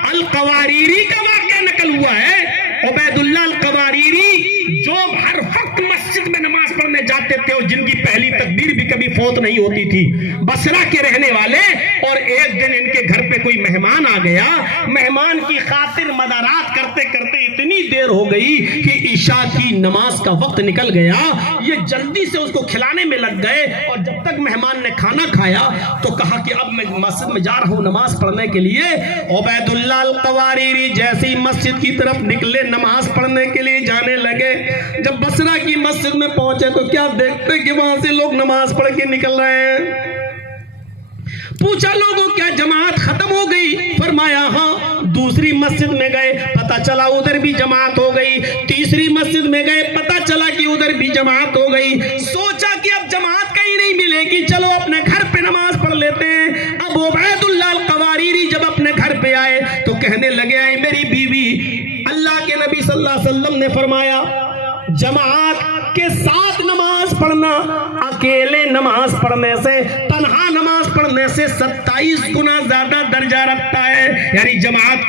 القواریری کا واقعہ نقل ہوا ہے. عبید اللہ القواریری جو ہر وقت مسجد میں نماز پڑھنے جاتے تھے اور جن کی پہلی تکبیر بھی کبھی فوت نہیں ہوتی تھی، بصرہ کے رہنے والے اور ایک دن ان کے گھر پہ کوئی مہمان آ گیا. مہمان کی خاطر مدارات کرتے کرتے اتنی دیر ہو گئی کہ عشاء کی نماز کا وقت نکل گیا. یہ جلدی سے اس کو کھلانے میں لگ گئے اور جب تک مہمان نے کھانا کھایا تو کہا کہ اب میں مسجد میں جا رہا ہوں نماز پڑھنے کے لیے. عبید اللہ القواریری جیسے ہی مسجد کی طرف نکلے نماز پڑھنے کے لیے جانے لگے. جب بصرہ کی مسجد میں پہنچے تو کیا دیکھتے کہ وہاں سے لوگ نماز پڑھ کے نکل رہے ہیں. پوچھا لوگوں کیا جماعت ختم ہو گئی؟ فرمایا ہاں. دوسری مسجد میں گئے پتا چلا ادھر بھی جماعت ہو گئی. تیسری مسجد میں گئے پتا چلا کہ ادھر بھی جماعت ہو گئی. سوچا کہ اب جماعت کہیں نہیں ملے گی, چلو اپنے گھر پہ نماز پڑھ لیتے ہیں. اب عبید اللہ القواریری جب اپنے گھر پہ آئے تو کہنے لگے اے میری بیوی, اللہ کے نبی صلی اللہ علیہ وسلم نے فرمایا جماعت کے ساتھ نماز پڑھنا اکیلے نماز پڑھنے سے, تنہا نماز پڑھنے سے 27 گنا زیادہ درجہ رکھتا ہے. یعنی جماعت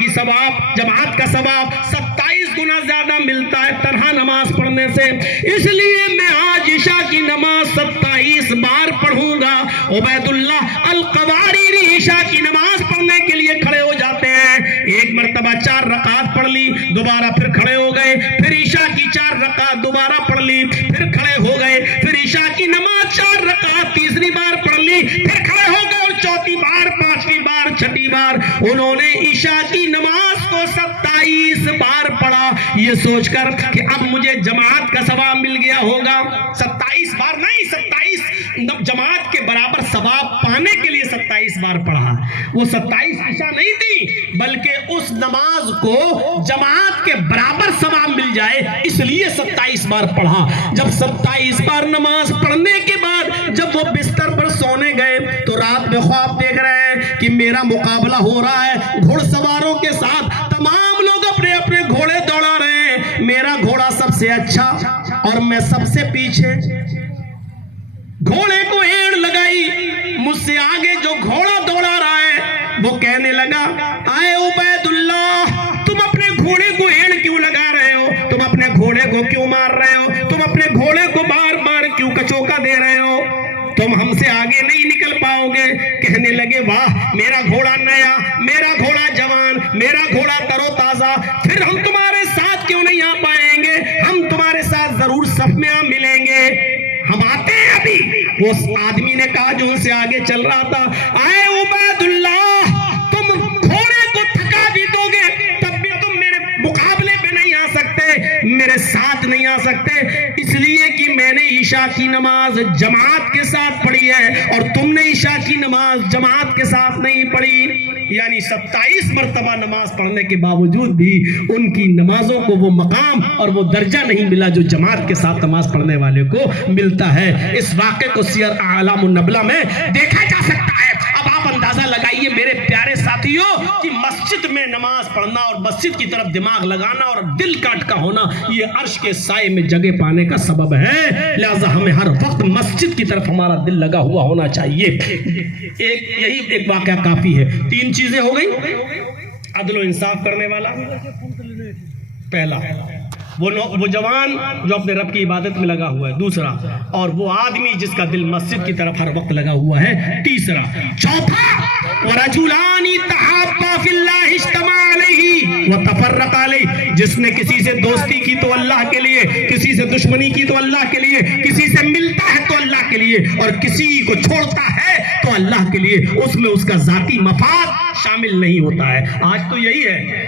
کا ثواب 27 گنا زیادہ ملتا ہے تنہا نماز پڑھنے سے. اس لیے میں آج عشاء کی نماز 27 بار پڑھوں گا. عبید اللہ القواریری عشاء کی نماز پڑھنے کے لیے کھڑے ہو جاتے ہیں. ایک مرتبہ 4 رکعت پڑھ لی, دوبارہ پھر کھڑے ہو گئے, پھر عشاء کی 4 رکعت دوبارہ پڑھ لی, پھر کھڑے ہو گئے, پھر عشاء کی نماز 4 رکعت تیسری بار پڑھ لی, پھر کھڑے ہو گئے, اور چوتھی بار, پانچویں بار, چھٹی بار انہوں نے عشاء کی نماز کو 27 بار پڑھا, یہ سوچ کر کہ اب مجھے جماعت کا ثواب مل گیا ہوگا. 27 بار نہیں, 27 جماعت کے برابر ثواب پانے کے لیے 27 بار پڑھا. وہ 27 عشاء نہیں تھی بلکہ اس نماز کو جماعت کے برابر ثواب مل جائے اس لیے 27 بار پڑھا. جب 27 بار نماز پڑھنے کے بعد جب وہ بستر پر سونے گئے تو رات میں خواب دیکھ رہے ہیں کہ میرا مقابلہ ہو رہا ہے گھڑ سواروں کے ساتھ. تمام لوگ اپنے اپنے گھوڑے دوڑا رہے ہیں, میرا گھوڑا سب سے اچھا اور میں سب سے پیچھے. گھوڑے کو ایڑ لگائی, مجھ سے آگے جو گھوڑا دوڑا رہا ہے وہ کہنے لگا اے عبید اللہ, تم اپنے گھوڑے کو ایڑ کیوں لگا رہے ہو, تم اپنے گھوڑے کو کیوں مار رہے ہو, تم اپنے گھوڑے کو بار بار کیوں کچوکا دے رہے ہو, تم ہم سے آگے نہیں نکل پاؤ گے. کہنے لگے واہ, میرا گھوڑا نیا, میرا گھوڑا جوان, میرا گھوڑا تر و تازہ, پھر ہم تمہارے ساتھ کیوں نہیں آ پائیں گے, ہم تمہارے ساتھ ضرور صف میں ملیں گے, ہم آتے ہیں ابھی. اس آدمی نے کہا جو ان سے آگے چل رہا تھا, اے عبید اللہ, تم گھوڑے کو تھکا بھی دو گے تب بھی تم میرے مقابلے پہ نہیں آ سکتے, میرے ساتھ نہیں آ سکتے, اس لیے کہ میں نے عشاء کی نماز جماعت کے ساتھ پڑھی ہے اور تم نے عشاء کی نماز جماعت کے ساتھ نہیں پڑھی. یعنی 27 مرتبہ نماز پڑھنے کے باوجود بھی ان کی نمازوں کو وہ مقام اور وہ درجہ نہیں ملا جو جماعت کے ساتھ نماز پڑھنے والے کو ملتا ہے. اس واقعے کو سیر اعلام النبلہ میں دیکھا جا سکتا ہے. اب آپ اندازہ لگائیے میرے پیارے ساتھیوں کہ مسجد میں نماز پڑھنا اور مسجد کی طرف دماغ لگانا اور دل کا اٹکا ہونا یہ عرش کے سائے میں جگہ پانے کا سبب ہے. لہذا ہمیں ہر وقت مسجد کی طرف ہمارا دل لگا ہوا ہونا چاہیے. یہی ایک واقعہ کافی ہے. 3 چیزیں ہو گئی. عدل و انصاف کرنے والا پہلا, وہ جوان جو اپنے رب کی عبادت میں لگا ہوا ہے دوسرا, اور وہ آدمی جس کا دل مسجد کی طرف ہر وقت لگا ہوا ہے تیسرا. چوتھا, وَرَجُلَانِ تَحَابَّا فِي اللَّهِ اجْتَمَعَا عَلَيْهِ وَتَفَرَّقَا عَلَيْهِ, جس نے کسی سے دوستی کی تو اللہ کے لیے, کسی سے دشمنی کی تو اللہ کے لیے, کسی سے ملتا ہے تو اللہ کے لیے اور کسی کو چھوڑتا ہے تو اللہ کے لیے, اس میں اس کا ذاتی مفاد شامل نہیں ہوتا ہے. آج تو یہی ہے,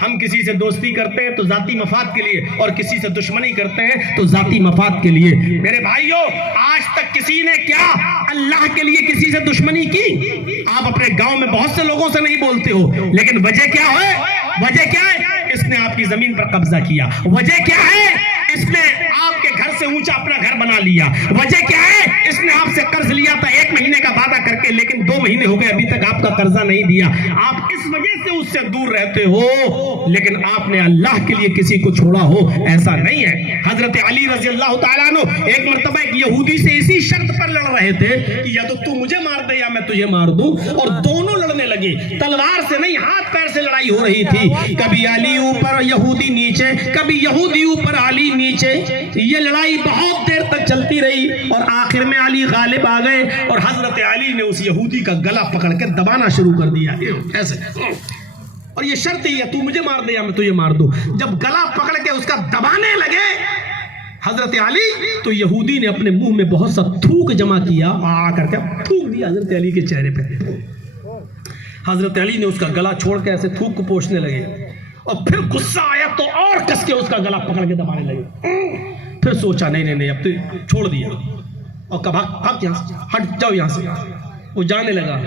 ہم کسی سے دوستی کرتے ہیں تو ذاتی مفاد کے لیے اور کسی سے دشمنی کرتے ہیں تو ذاتی مفاد کے لیے. میرے بھائیوں, آج تک کسی نے کیا اللہ کے لیے کسی سے دشمنی کی؟ آپ اپنے گاؤں میں بہت سے لوگوں سے نہیں بولتے ہو, لیکن وجہ کیا ہے؟ وجہ کیا ہے؟ اس نے آپ کی زمین پر قبضہ کیا. وجہ کیا ہے؟ اس نے آپ کے گھر سے اونچا اپنا گھر بنا لیا. وجہ کیا ہے؟ اس نے آپ سے قرض لیا تھا 1 مہینے کا وعدہ کر کے, لیکن 2 مہینے ہو گئے ابھی تک آپ کا قرضہ نہیں دیا. آپ اس وجہ سے اس سے دور رہتے ہو لیکن آپ نے اللہ کے لیے کسی کو چھوڑا ہو، ایسا نہیں ہے۔ حضرت علی رضی اللہ تعالیٰ عنہ ایک مرتبہ ایک یہودی سے اسی شرط پر لڑ رہے تھے کہ یا تو مجھے مار دے یا میں تجھے مار دوں، اور دونوں لڑنے لگے، تلوار سے نہیں ہاتھ پیر سے لڑائی ہو رہی تھی، کبھی علی اوپر یہودی نیچے، کبھی یہودی اوپر علی نیچے، یہ لڑائی بہت دیر تک چلتی رہی اور آخر میں علی غالب آ گئے اور حضرت علی نے اس یہودی کا گلا پکڑ کے دبانا شروع کر دیا ایسے، اور یہ شرط ہی ہے تو مجھے مار دے یا میں تجھے مار دوں۔ جب گلا پکڑ کے اس کا دبانے لگے حضرت علی تو یہودی نے اپنے منہ میں بہت سا تھوک جمع کیا، آ کر کے تھوک دیا حضرت علی کے چہرے پہ۔ حضرت علی نے اس کا گلا چھوڑ کے ایسے تھوک کو پوچھنے لگے اور پھر غصہ آیا تو اور کس کے اس کا گلا پکڑ کے دبانے لگے۔ پھر سوچا نہیں اب تو چھوڑ دیا اور کہا بھاگ یہاں سے، ہٹ جاؤ یہاں سے۔ وہ جانے لگا،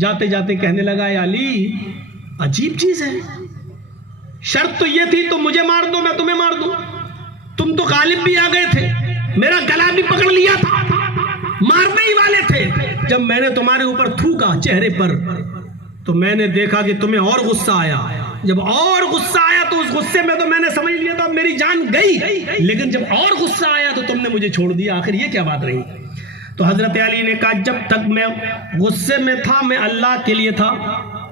جاتے جاتے کہنے لگا اے علی عجیب چیز ہے، شرط تو یہ تھی تو مجھے مار دو میں تمہیں مار دوں، تم تو غالب بھی آ گئے تھے، میرا گلا بھی پکڑ لیا تھا، مارنے ہی والے تھے۔ جب میں نے تمہارے اوپر تھوکا چہرے پر تو میں نے دیکھا کہ تمہیں اور غصہ آیا، جب اور غصہ آیا تو اس غصے میں تو میں نے سمجھ لیا تھا میری جان گئی، لیکن جب اور غصہ آیا تو تم نے مجھے چھوڑ دیا، آخر یہ کیا بات رہی؟ تو حضرت علی نے کہا جب تک میں غصے میں تھا میں اللہ کے لیے تھا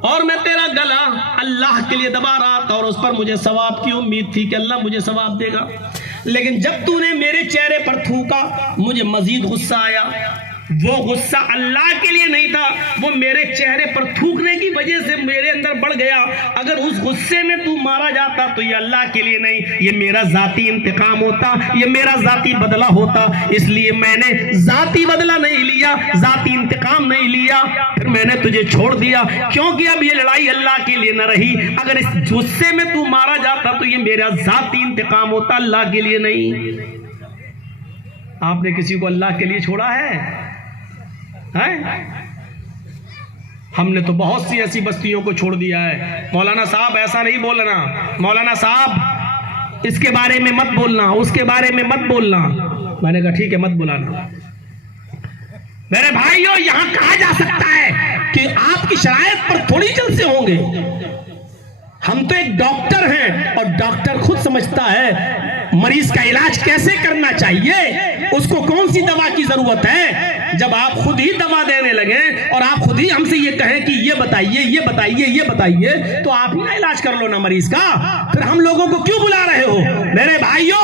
اور میں تیرا گلا اللہ کے لیے دبا رہا تھا اور اس پر مجھے ثواب کی امید تھی کہ اللہ مجھے ثواب دے گا، لیکن جب تو نے میرے چہرے پر تھوکا مجھے مزید غصہ آیا۔ وہ غصہ اللہ کے لیے نہیں تھا، وہ میرے چہرے پر تھوکنے کی وجہ سے میرے اندر بڑھ گیا، اگر اس غصے میں تو مارا جاتا تو یہ اللہ کے لیے نہیں، یہ میرا ذاتی انتقام ہوتا، یہ میرا ذاتی بدلہ ہوتا، اس لیے میں نے ذاتی بدلہ نہیں لیا، ذاتی انتقام نہیں لیا، پھر میں نے تجھے چھوڑ دیا کیونکہ اب یہ لڑائی اللہ کے لیے نہ رہی، اگر اس غصے میں تو مارا جاتا تو یہ میرا ذاتی انتقام ہوتا، اللہ کے لیے نہیں۔ آپ نے کسی کو اللہ کے لیے چھوڑا ہے؟ ہم نے تو بہت سی ایسی بستیوں کو چھوڑ دیا ہے۔ مولانا صاحب ایسا نہیں بولنا، مولانا صاحب اس کے بارے میں مت بولنا، اس کے بارے میں مت بولنا۔ میں نے کہا ٹھیک ہے مت بلانا۔ میرے بھائیو یہاں کہا جا سکتا ہے کہ آپ کی شرائط پر تھوڑی جلسے ہوں گے، ہم تو ایک ڈاکٹر ہیں اور ڈاکٹر خود سمجھتا ہے مریض کا علاج کیسے کرنا چاہیے، اس کو کون سی دوا کی ضرورت ہے۔ جب آپ خود ہی دوا دینے لگیں اور آپ خود ہی ہم سے یہ کہیں کہ یہ بتائیے یہ بتائیے یہ بتائیے تو آپ ہی نہ علاج کر لو نا مریض کا، پھر ہم لوگوں کو کیوں بلا رہے ہو؟ میرے بھائیوں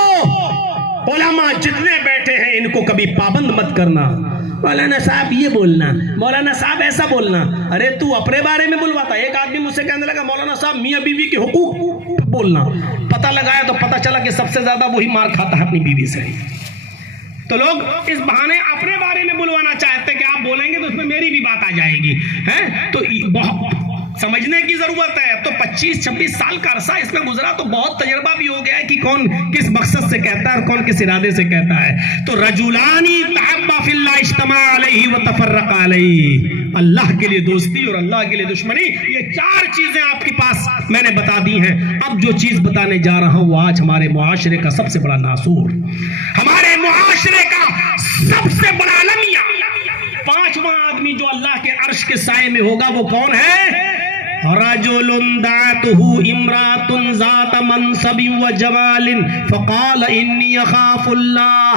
علماء جتنے بیٹھے ہیں ان کو کبھی پابند مت کرنا، مولانا صاحب یہ بولنا، مولانا صاحب ایسا بولنا، ارے تو اپنے بارے میں بلواتا۔ ایک آدمی مجھ سے کہنے لگا مولانا صاحب میاں بیوی کے حقوق بولنا، پتہ لگایا تو پتہ چلا کہ سب سے زیادہ وہی مار کھاتا ہے اپنی بیوی سے۔ تو لوگ اس بہانے اپنے بارے میں بلوانا چاہتے کہ آپ بولیں گے تو اس میں میری بھی بات آ جائے گی، تو بہت سمجھنے کی ضرورت ہے۔ تو 25-26 سال کا عرصہ اس میں گزرا تو بہت تجربہ بھی ہو گیا ہے کہ کون کس مقصد سے کہتا ہے اور کون کس ارادے سے کہتا ہے۔ تو رجلانی تحبا فی اللہ اجتمع علیہ وتفرق علیہ، اللہ کے لیے دوستی اور اللہ کے لیے دشمنی، یہ 4 چیزیں آپ کے پاس میں نے بتا دی ہیں۔ اب جو چیز بتانے جا رہا ہوں وہ آج ہمارے معاشرے کا سب سے بڑا ناسور، ہمارے معاشرے کا سب سے بڑا المیہ، 5واں آدمی جو اللہ کے عرش کے سائے میں ہوگا وہ کون ہے؟ رجل دعته امرأة ذات منصب وجمال فقال انی اخاف اللہ۔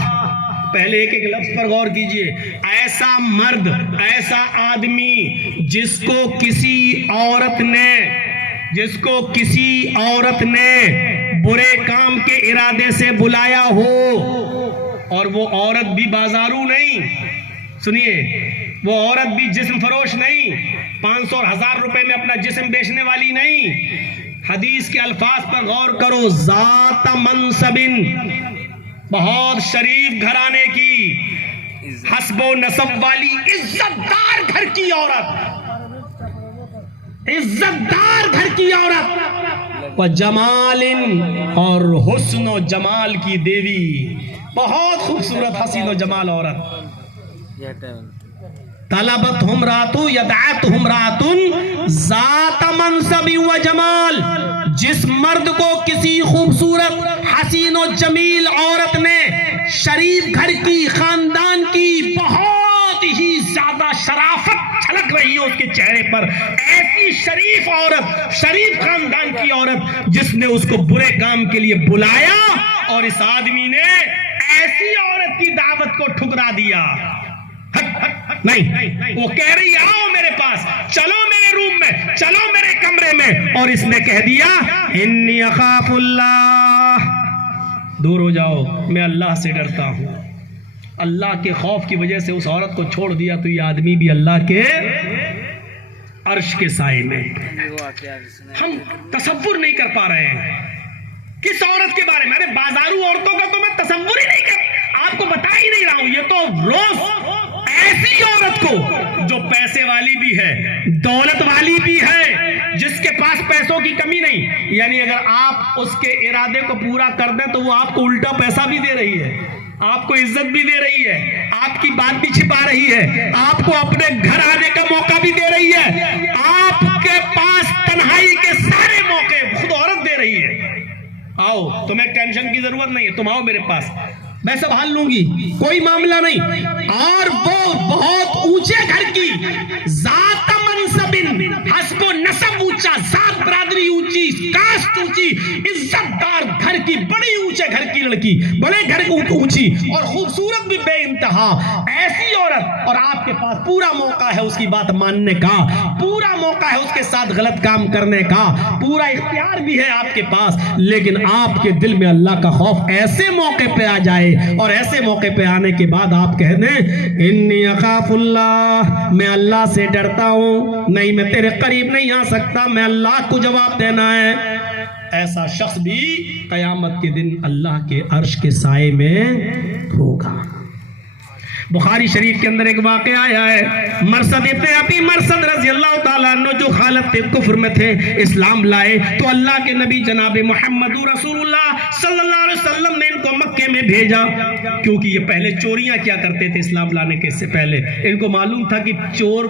پہلے ایک ایک لفظ پر غور کیجئے۔ ایسا مرد، ایسا آدمی جس کو کسی عورت نے برے کام کے ارادے سے بلایا ہو اور وہ عورت بھی بازارو نہیں، سنیے وہ عورت بھی جسم فروش نہیں، 500 اور 1000 روپے میں اپنا جسم بیچنے والی نہیں، حدیث کے الفاظ پر غور کرو، ذات منصب، بہت شریف گھرانے کی، حسب و نسب والی، عزت دار گھر کی عورت، عزت دار گھر کی عورت، وجمال، اور حسن و جمال کی دیوی، بہت خوبصورت حسین و جمال عورت۔ طلبتہم راتو یدعتہم راتن ذات منصب و جمال، جس مرد کو کسی خوبصورت حسین و جمیل عورت نے شریف گھر کی، خاندان کی، بہت ہی زیادہ شرافت چھلک رہی اس کے چہرے پر. ایسی شریف عورت, شریف خاندان کی عورت جس نے اس کو برے کام کے لیے بلایا, اور اس آدمی نے ایسی عورت کی دعوت کو ٹھکرا دیا. نہیں, وہ کہہ رہی آؤ میرے پاس, چلو میرے روم میں, چلو میرے کمرے میں, اور اس نے کہہ دیا انی اخاف اللہ, دور ہو جاؤ, میں اللہ سے ڈرتا ہوں. اللہ کے خوف کی وجہ سے اس عورت کو چھوڑ دیا, تو یہ آدمی بھی اللہ کے عرش کے سائے میں. ہم تصور نہیں کر پا رہے ہیں کس عورت کے بارے میں. ارے بازارو عورتوں کا تو میں تصور ہی نہیں آپ کو بتا ہی نہیں رہا ہوں. یہ تو روز ایسی عورت کو جو پیسے والی بھی ہے, دولت والی بھی ہے, جس کے پاس پیسوں کی کمی نہیں, یعنی اگر آپ اس کے ارادے کو پورا کر دیں تو وہ آپ کو الٹا پیسہ بھی دے رہی ہے, آپ کو عزت بھی دے رہی ہے, آپ کی بات بھی چھپا رہی ہے, آپ کو اپنے گھر آنے کا موقع بھی دے رہی ہے, آپ کے پاس تنہائی کے سارے موقع خود عورت دے رہی ہے. آؤ, تمہیں ٹینشن کی ضرورت نہیں ہے, تم آؤ میرے پاس, میں سنبھال لوں گی, کوئی معاملہ نہیں. اور وہ بہت اونچے گھر کی, ذات منصب, حسب و نسب اونچا, ذات برادری اونچی, کاسٹ اونچی, عزت دار گھر کی, بڑی اونچے گھر کی لڑکی, بڑے گھر کی اونچی, اور خوبصورت بھی بے انتہا, ایسی عورت, اور آپ کے پاس پورا موقع ہے اس کی بات ماننے کا, پورا موقع ہے اس کے ساتھ غلط کام کرنے کا, پورا اختیار بھی ہے آپ کے پاس, لیکن آپ کے دل میں اللہ کا خوف ایسے موقع پہ آ جائے, اور ایسے موقع پہ آنے کے بعد آپ کہہ دیں انی اخاف اللہ, میں اللہ سے ڈرتا ہوں, نہیں میں تیرے قریب نہیں آ سکتا, میں اللہ کو جواب دینا ہے. ایسا شخص بھی قیامت کے دن اللہ کے عرش کے سائے میں ہوگا. بخاری شریف کے اندر ایک واقعہ آیا ہے, مرثد ابن ابی مرثد رضی اللہ تعالیٰ عنہ جو حالت کفر میں تھے, اسلام لائے تو اللہ کے نبی جناب محمد رسول اللہ صلی اللہ علیہ وسلم نے ان کو مکے میں بھیجا, کیونکہ یہ پہلے چوریاں کیا کرتے تھے اسلام لانے کے سے پہلے. ان کو معلوم تھا کہ چور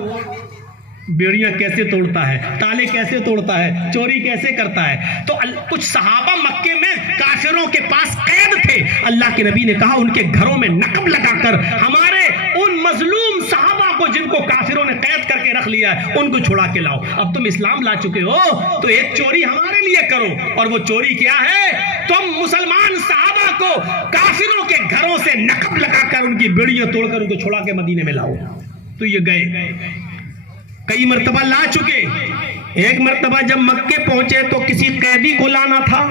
بیڑیاں کیسے توڑتا ہے, تالے کیسے توڑتا ہے, چوری کیسے کرتا ہے. تو کچھ صحابہ مکے میں کافروں کے پاس قید تھے. اللہ کے نبی نے کہا ان کے گھروں میں نقب لگا کر ہمارے ان مظلوم صحابہ کو جن کو کافروں نے قید کر کے رکھ لیا ہے ان کو چھڑا کے لاؤ. اب تم اسلام لا چکے ہو تو ایک چوری ہمارے لیے کرو, اور وہ چوری کیا ہے, تم مسلمان صحابہ کو کافروں کے گھروں سے نقب لگا کر ان کی بیڑیاں توڑ کر ان کو چھڑا کے مدینے میں لاؤ. تو یہ گئے, کئی مرتبہ لا چکے. ایک مرتبہ جب مکے پہنچے تو کسی قیدی کو لانا تھا,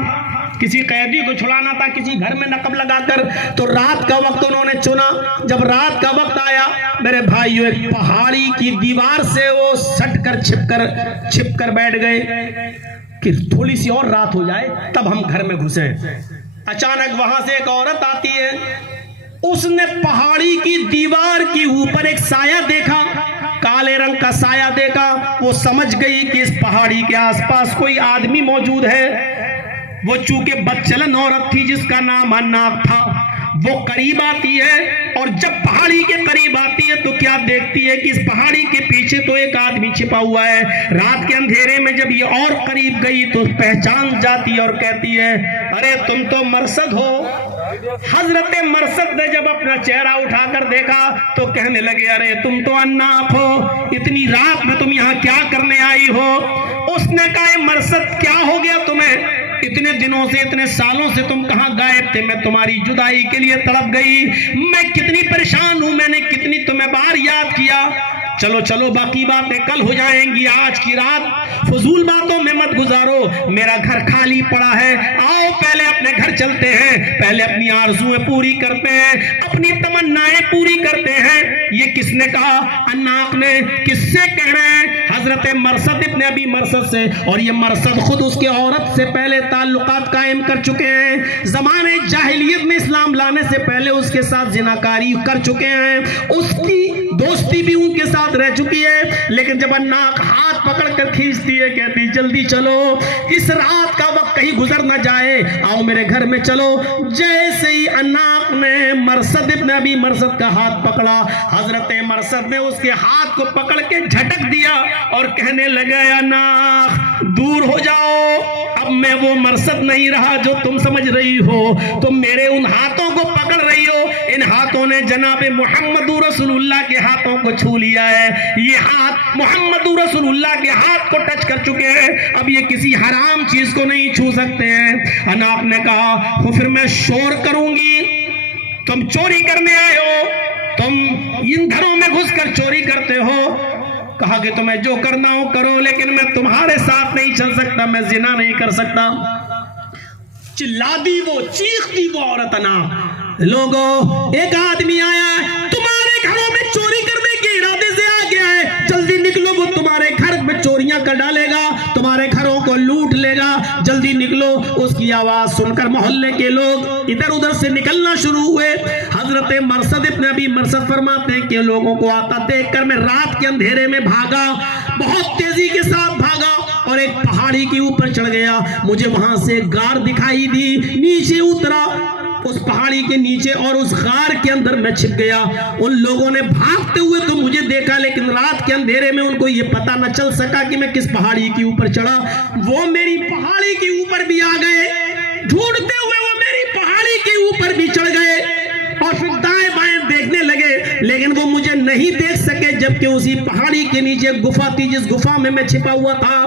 کسی قیدی کو چھڑانا تھا کسی گھر میں نقب لگا کر, تو رات کا وقت انہوں نے چنا. جب رات کا وقت آیا میرے بھائیو, ایک پہاڑی کی دیوار سے وہ سٹ کر چھپ کر بیٹھ گئے کہ تھوڑی سی اور رات ہو جائے تب ہم گھر میں گھسیں. اچانک وہاں سے ایک عورت آتی ہے, اس نے پہاڑی کی دیوار کے اوپر ایک سایہ دیکھا, کالے رنگ کا سایہ دیکھا. وہ سمجھ گئی کہ اس پہاڑی کے آس پاس کوئی آدمی موجود ہے. وہ چونکہ بدچلن عورت تھی جس کا نام اناق تھا, وہ قریب آتی ہے, اور جب پہاڑی کے قریب آتی ہے تو کیا دیکھتی ہے کہ اس پہاڑی کے پیچھے تو ایک آدمی چھپا ہوا ہے. رات کے اندھیرے میں جب یہ اور قریب گئی تو پہچان جاتی اور کہتی ہے ارے تم تو مرثد ہو. حضرت مرثد نے جب اپنا چہرہ اٹھا کر دیکھا تو کہنے لگے ارے تم تو اناق ہو, اتنی رات میں تم یہاں کیا کرنے آئی ہو. اس نے کہا مرثد کیا ہو گیا تمہیں, اتنے دنوں سے اتنے سالوں سے تم کہاں غائب تھے, میں تمہاری جدائی کے لیے تڑپ گئی, میں کتنی پریشان ہوں, میں نے کتنی تمہیں بار یاد کیا. چلو چلو باقی باتیں کل ہو جائیں گی, آج کی رات فضول باتوں میں مت گزارو, میرا گھر خالی پڑا ہے, آؤ پہلے اپنے گھر چلتے ہیں, پہلے اپنی آرزویں پوری کرتے ہیں, اپنی تمنائیں پوری کرتے ہیں. یہ کس نے کہا, اناق نے. کس سے کہہ رہے ہیں, حضرت مرثد ابن ابی مرثد سے. اور یہ مرثد خود اس کے عورت سے پہلے تعلقات قائم کر چکے ہیں, زمانے جاہلیت میں اسلام لانے سے پہلے اس کے ساتھ زناکاری کر چکے ہیں, اس کی دوستی بھی ان کے ساتھ رہ چکی ہے. لیکن جب اناق ہاتھ پکڑ کر کھینچتی ہے, کہتی جلدی چلو, اس رات کا وقت کہیں گزر نہ جائے, آؤ میرے گھر میں چلو. جیسے ہی اناق نے مرثد ابن ابی مرثد کا ہاتھ پکڑا, حضرت مرثد نے اس کے ہاتھ کو پکڑ کے جھٹک دیا اور کہنے لگا اناق دور ہو جاؤ, اب میں وہ مرثد نہیں رہا جو تم سمجھ رہی ہو, تم میرے ان ہاتھوں کو پکڑ رہی ہو, ان ہاتھوں نے جناب محمد رسول اللہ کے ہاتھوں کو چھو لیا ہے، یہ ہاتھ محمد رسول اللہ کے ہاتھ کو ٹچ کر چکے ہیں، اب یہ کسی حرام چیز کو نہیں چھو سکتے ہیں۔ اناق نے کہا پھر میں شور کروں گی، تم چوری کرنے آئے ہو، تم ان گھروں میں گھس کر چوری کرتے ہو، کہا کہ تمہیں جو کرنا ہو کرو، لیکن میں تمہارے ساتھ نہیں چل سکتا، میں زنا نہیں کر سکتا۔ چلا دی وہ، چیخ دی وہ عورت اناق، لوگوں ایک آدمی آیا ہے تمہارے گھروں میں چوری کرنے کے ارادے سے آ گیا ہے، جلدی نکلو، وہ تمہارے گھر میں چوریاں کر ڈالے گا، تمہارے گھروں کو لوٹ لے گا، جلدی نکلو۔ اس کی آواز سن کر محلے کے لوگ ادھر ادھر سے نکلنا شروع ہوئے۔ حضرت مرثد ابن ابی مرثد فرماتے ہیں کہ لوگوں کو آتا دیکھ کر میں رات کے اندھیرے میں بھاگا، بہت تیزی کے ساتھ بھاگا اور ایک پہاڑی کے اوپر چڑھ گیا، مجھے وہاں سے غار دکھائی دی، نیچے اترا اس پہاڑی کے نیچے اور اس غار کے اندر میں چھپ گیا۔ ان لوگوں نے بھاگتے ہوئے تو مجھے دیکھا، لیکن رات کے اندھیرے میں ان کو یہ پتہ نہ چل سکا کہ میں کس پہاڑی کے اوپر چڑھا۔ وہ میری پہاڑی کے اوپر بھی آ گئے، ڈھونڈتے ہوئے وہ میری پہاڑی کے اوپر بھی چڑھ گئے اور پھر دائیں بائیں دیکھنے لگے، لیکن وہ مجھے نہیں دیکھ سکے، جبکہ اسی پہاڑی کے نیچے گفا تھی، جس گفا میں چھپا ہوا تھا۔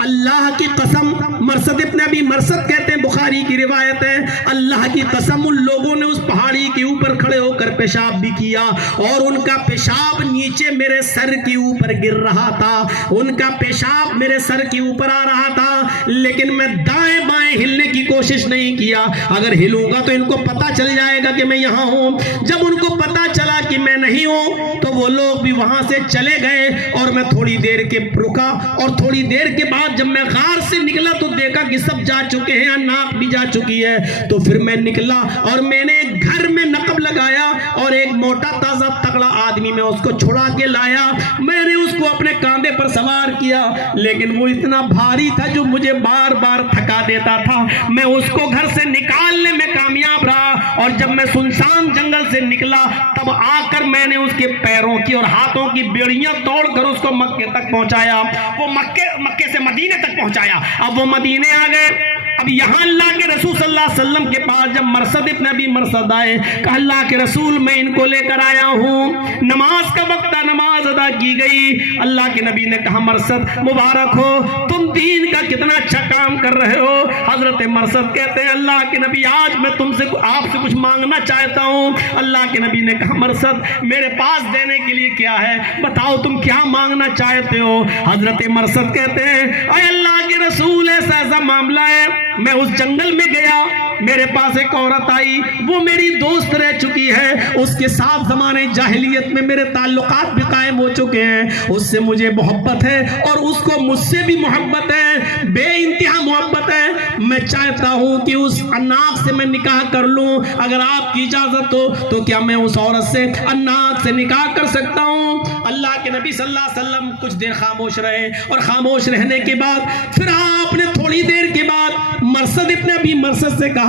اللہ کی قسم، مرثد ابن ابی مرثد کہتے ہیں، بخاری کی روایت ہے، اللہ کی قسم ان لوگوں نے اس پہاڑی کے اوپر کھڑے ہو کر پیشاب بھی کیا اور ان کا پیشاب نیچے میرے سر کے اوپر گر رہا تھا، ان کا پیشاب میرے سر کے اوپر آ رہا تھا، لیکن میں دائیں بائیں ہلنے کی کوشش نہیں کیا، اگر ہلوں گا تو ان کو پتا چل جائے گا کہ میں یہاں ہوں۔ جب ان کو پتا چلا کہ میں نہیں ہوں تو وہ لوگ بھی وہاں سے چلے گئے اور میں تھوڑی دیر کے رکا، اور تھوڑی دیر کے بعد جب میں غار سے نکلا تو دیکھا کہ سب جا چکے ہیں، اناق بھی جا چکی ہے، تو پھر میں نکلا اور میں نے گھر میں نقب لگایا اور ایک موٹا تازہ تگڑا آدمی میں اس کو چھڑا کے لایا، میں نے اس کو اپنے کاندھے پر سوار کیا، لیکن وہ اتنا بھاری تھا جو مجھے بار بار تھکا دیتا تھا۔ میں اس کو گھر سے نکالنے میں کامیاب رہا اور جب میں سنسان جنگل سے نکلا تب آ کر میں نے اس کے پیروں کی اور ہاتھوں کی بیڑیاں توڑ کر اس کو مکے تک پہنچایا، وہ مکے سے مدینے تک پہنچایا۔ اب وہ مدینے آ گئے، اب یہاں اللہ کے رسول صلی اللہ علیہ وسلم کے پاس جب مرثد ابن ابی مرثد آئے، کہا اللہ کے رسول میں ان کو لے کر آیا ہوں، نماز کا وقت تھا، نماز ادا کی گئی۔ اللہ کے نبی نے کہا مرثد مبارک ہو، تم دین کا کتنا اچھا کام کر رہے ہو۔ حضرت مرثد کہتے ہیں اللہ کے نبی آج میں تم سے آپ سے کچھ مانگنا چاہتا ہوں۔ اللہ کے نبی نے کہا مرثد میرے پاس دینے کے لیے کیا ہے، بتاؤ تم کیا مانگنا چاہتے ہو۔ حضرت مرثد کہتے ہیں اے اللہ کے رسول ایسا ایسا معاملہ ہے، میں اس جنگل میں گیا، میرے پاس ایک عورت آئی، وہ میری دوست رہ چکی ہے، اس کے ساتھ زمانے جاہلیت میں میرے تعلقات بھی قائم ہو چکے ہیں، اس سے مجھے محبت ہے اور اس کو مجھ سے بھی محبت ہے، بے انتہا محبت ہے، میں چاہتا ہوں کہ اس اناق سے میں نکاح کر لوں، اگر آپ کی اجازت ہو تو کیا میں اس عورت سے اناق سے نکاح کر سکتا ہوں۔ اللہ کے نبی صلی اللہ علیہ وسلم کچھ دیر خاموش رہے اور خاموش رہنے کے بعد پھر آپ نے تھوڑی دیر کے بعد مرثد ابن ابی مرثد سے کہا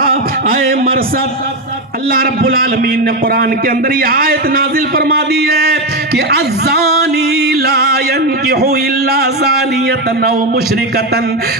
اے مرثد، اللہ رب العالمین نے قرآن کے اندر یہ آیت نازل فرما دی ہے کہ الزانی لا ينکح الا زانیۃ او مشرکۃ،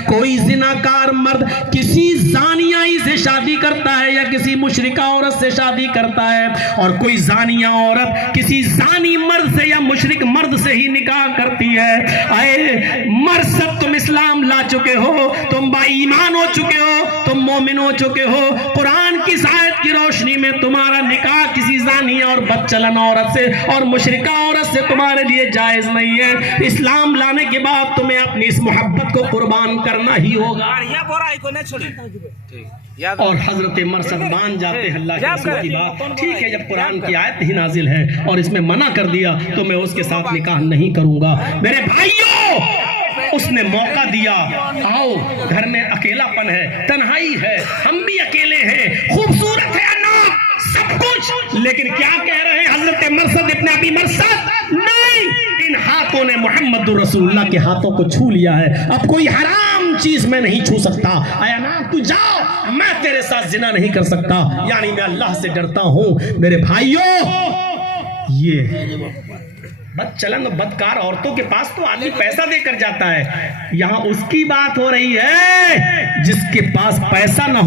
کوئی زناکار مرد کسی زانیہ ہی سے شادی کرتا ہے یا کسی مشرکہ عورت سے شادی کرتا ہے، اور کوئی زانیہ عورت کسی زانی مرد سے یا مشرک مرد سے ہی نکاح کرتی ہے۔ اے مرثد تم اسلام لا چکے ہو، تم با ایمان ہو چکے ہو، تم مومن ہو چکے ہو، قرآن کی آیت کی روشنی میں تمہارا نکاح کسی زانیہ اور بدچلن عورت سے اور مشرکہ عورت سے تمہارے لیے جائز نہیں ہے۔ اسلام لانے کے بعد تمہیں اپنی اس محبت کو قربان کرنا ہی ہوگا۔ اور حضرت مرثد مان جاتے ہیں اللہ کے رسول کی بات، ٹھیک ہے جب قرآن کی آیت ہی نازل ہے اور اس میں منع کر دیا تو میں اس کے ساتھ نکاح نہیں کروں گا۔ میرے بھائیوں، اس نے موقع دیا، آؤ گھر میں اکیلا پن ہے، تنہائی ہے، ہم بھی اکیلے ہیں، خوبصورت ہے اناق سب کچھ، لیکن کیا کہہ رہے ہیں حضرت مرثد ابن ابی مرثد؟ نہیں، ان ہاتھوں نے محمد رسول اللہ کے ہاتھوں کو چھو لیا ہے، اب کوئی حرام چیز میں نہیں چھو سکتا۔ اے اناق تو جاؤ، میں تیرے ساتھ زنا نہیں کر سکتا، یعنی میں اللہ سے ڈرتا ہوں۔ میرے بھائیوں، یہ بد چلن بدکار عورتوں کے پاس تو آدمی پیسہ دے کر جاتا ہے، یہاں اس کی بات ہو رہی ہے جس کے پاس پیسہ نہ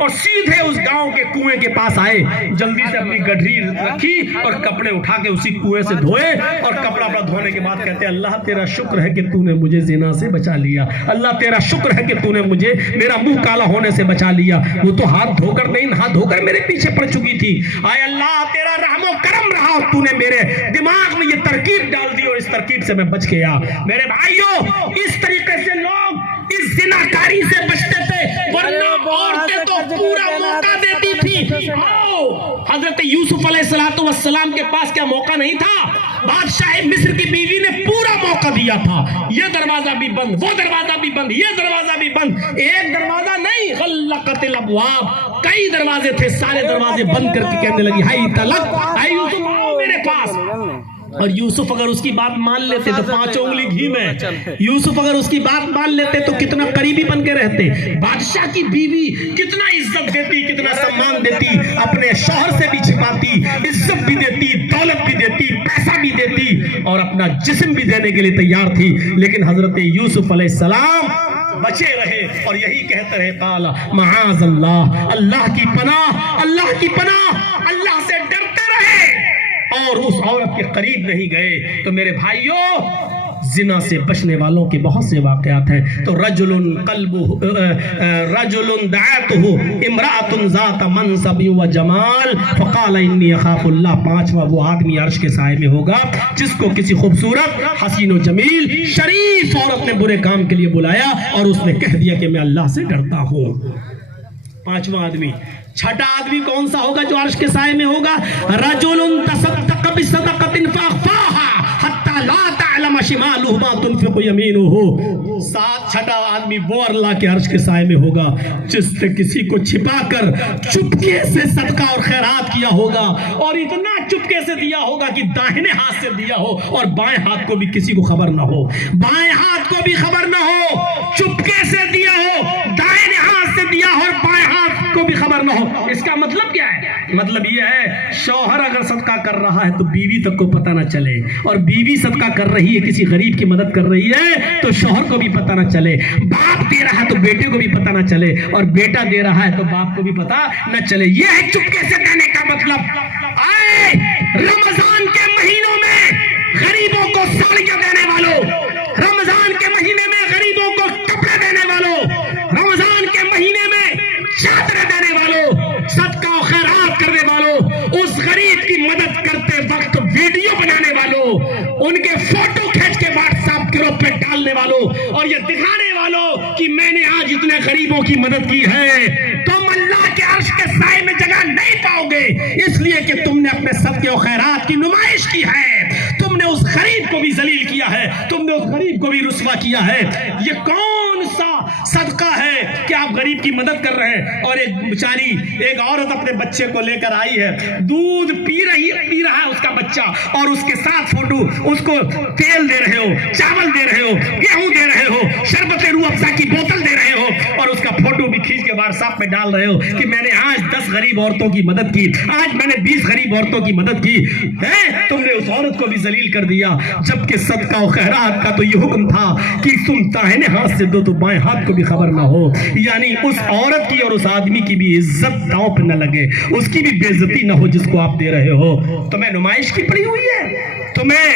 اور سیدھے اس گاؤں کے کنویں کے پاس آئے, جلدی سے اپنی گڈری رکھی اور کپڑے اٹھا کے اسی کنویں سے دھوئے, اور کپڑا اپنا دھونے کے بعد کہتے ہیں اللہ تیرا شکر ہے کہ تو نے مجھے زنا سے بچا لیا, اللہ تیرا شکر ہے کہ تو نے مجھے میرا منہ کالا ہونے سے بچا لیا, وہ تو ہاتھ دھو کر نہیں, ہاتھ دھو کر میرے پیچھے پڑ چکی تھی. آئے اللہ تیرا رحم و کرم رہا اور تو نے میرے دماغ میں یہ ترکیب ڈال دی اور اس ترکیب سے میں بچ گیا. میرے بھائیوں, اس طریقے سے لوگ اس زناکاری سے بچتے تھے, ورنہ عورتیں تو پورا موقع دیتی تھی. حضرت یوسف علیہ السلام کے پاس کیا موقع نہیں تھا؟ بادشاہ مصر کی بیوی نے پورا موقع دیا تھا, یہ دروازہ بھی بند, وہ دروازہ بھی بند, یہ دروازہ بھی بند, ایک دروازہ نہیں, غلقت الابواب, کئی دروازے تھے, سارے دروازے بند کر کے کہنے لگی ہائی طلق, ہائی یوسف آؤ میرے پاس. اور یوسف اگر اس کی بات مان لیتے تو 5 انگلی گھی میں, یوسف اگر اس کی بات مان لیتے تو کتنا قریبی بن کے رہتے. بادشاہ کی بیوی کتنا عزت دیتی, کتنا سمان دیتی, اپنے شوہر سے بھی چھپاتی, عزت بھی دیتی, دولت بھی دیتی, پیسہ بھی دیتی, اور اپنا جسم بھی دینے کے لیے تیار تھی. لیکن حضرت یوسف علیہ السلام بچے رہے اور یہی کہتے رہے قال معاذ اللہ, اللہ کی پناہ, اللہ کی پناہ, اللہ سے ڈرتے رہے اور اس عورت کے قریب نہیں گئے. تو میرے بھائیوں, زنا سے بچنے والوں کے بہت سے واقعات ہیں. تو رجل دعته امرأة ذات منصب و جمال فقال انی اخاف اللہ. 5واں وہ آدمی عرش کے سائے میں ہوگا جس کو کسی خوبصورت, حسین و جمیل, شریف عورت نے برے کام کے لیے بلایا اور اس نے کہہ دیا کہ میں اللہ سے ڈرتا ہوں. 5واں آدمی. 6واں آدمی کون سا ہوگا جو عرش کے سائے میں ہوگا؟ رجل تصدق بصدقۃ فاخفاها حتى لا تعلم شماله ما تنفق يمينه. 6واں آدمی وہ اللہ کے عرش کے سائے میں ہوگا جس نے کسی کو چھپا کر چپکے سے صدقہ اور خیرات کیا ہوگا, اور اتنا چپکے سے دیا ہوگا کہ داہنے ہاتھ سے دیا ہو اور بائیں ہاتھ کو بھی کسی کو خبر نہ ہو, بائیں ہاتھ کو بھی خبر نہ ہو, چپکے سے دیا ہو, داہنے ہاتھ سے دیا ہو اور بائیں ہاتھ کو بھی خبر نہ ہو. اس کا مطلب کیا ہے؟ مطلب یہ ہے شوہر اگر صدقہ کر رہا ہے تو بیوی تک کو پتہ نہ چلے, اور بیوی صدقہ کر رہی ہے, کسی غریب کی مدد کر رہی ہے تو شوہر کو بھی پتہ نہ چلے, باپ دے رہا ہے تو بیٹے کو بھی پتہ نہ چلے, اور بیٹا دے رہا ہے تو باپ کو بھی پتہ نہ چلے. یہ ہے چپکے سے دینے کا مطلب. آئے رمضان کے مہینوں میں غریبوں کو ساڑیاں دینے والوں, رمضان کے مہینے میں غریبوں کو کپڑے دینے والوں, رمضان کے مہینے میں چادریں دینے والوں, صدقہ و خیرات کرنے والوں, اس غریب کی مدد کرتے وقت ویڈیو بنانے والوں, ان کے فوٹو کھینچ کے واٹس ایپ گروپ پہ ڈالنے والوں, اور یہ دکھانے والوں کہ میں نے آج اتنے غریبوں کی مدد کی ہے, تم اللہ کے عرش کے سائے میں جگہ نہیں پاؤ گے, اس لیے کہ تم نے اپنے صدقے و خیرات کی نمائش کی ہے, تم نے اس غریب کو بھی ذلیل کیا ہے, تم نے اس غریب کو بھی رسوا کیا ہے. یہ کون سا صدقہ ہے کہ آپ غریب کی مدد کر رہے ہیں؟ اور ایک بیچاری, ایک عورت اپنے بچے کو لے کر آئی ہے, دودھ پی رہا ہے اس کا بچہ, اور اس کے ساتھ فوٹو, اس کو تیل دے رہے ہو, چاول دے رہے ہو, گیہوں دے رہے ہو, شربت روح افزا کی بوتل دے رہے ہو, اور اس کا فوٹو بھی کھینچ کے واٹس ایپ پہ ڈال رہے ہو کہ میں نے آج 10 غریب عورتوں کی مدد کی, آج میں نے 20 غریب عورتوں کی مدد کی ہے. تم نے اس عورت کو بھی ذلیل کر دیا, جبکہ صدقہ و خیرات کا تو یہ حکم تھا کہ تم داہنے ہاتھ سے دو تو بائیں ہاتھ کو بھی خبر نہ ہو. یعنی اس عورت کی اور اس آدمی کی بھی عزت داؤں پہ نہ لگے, اس کی بھی بے عزتی نہ ہو جس کو آپ دے رہے ہو. تمہیں نمائش کی پڑی ہوئی ہے, تمہیں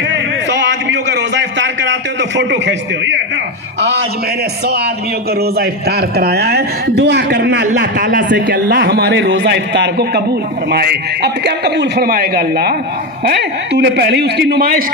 100 آدمیوں کا روزہ افطار کراتے ہو تو فوٹو کھینچتے ہو. یہ نا آج میں نے 100 آدمیوں کو روزہ افطار کرایا ہے, دعا کرنا اللہ تعالیٰ سے کہ اللہ ہمارے روزہ افطار کو قبول فرمائے. اب کیا قبول فرمائے گا اللہ؟ تو نے پہلے ہی اس کی نمائش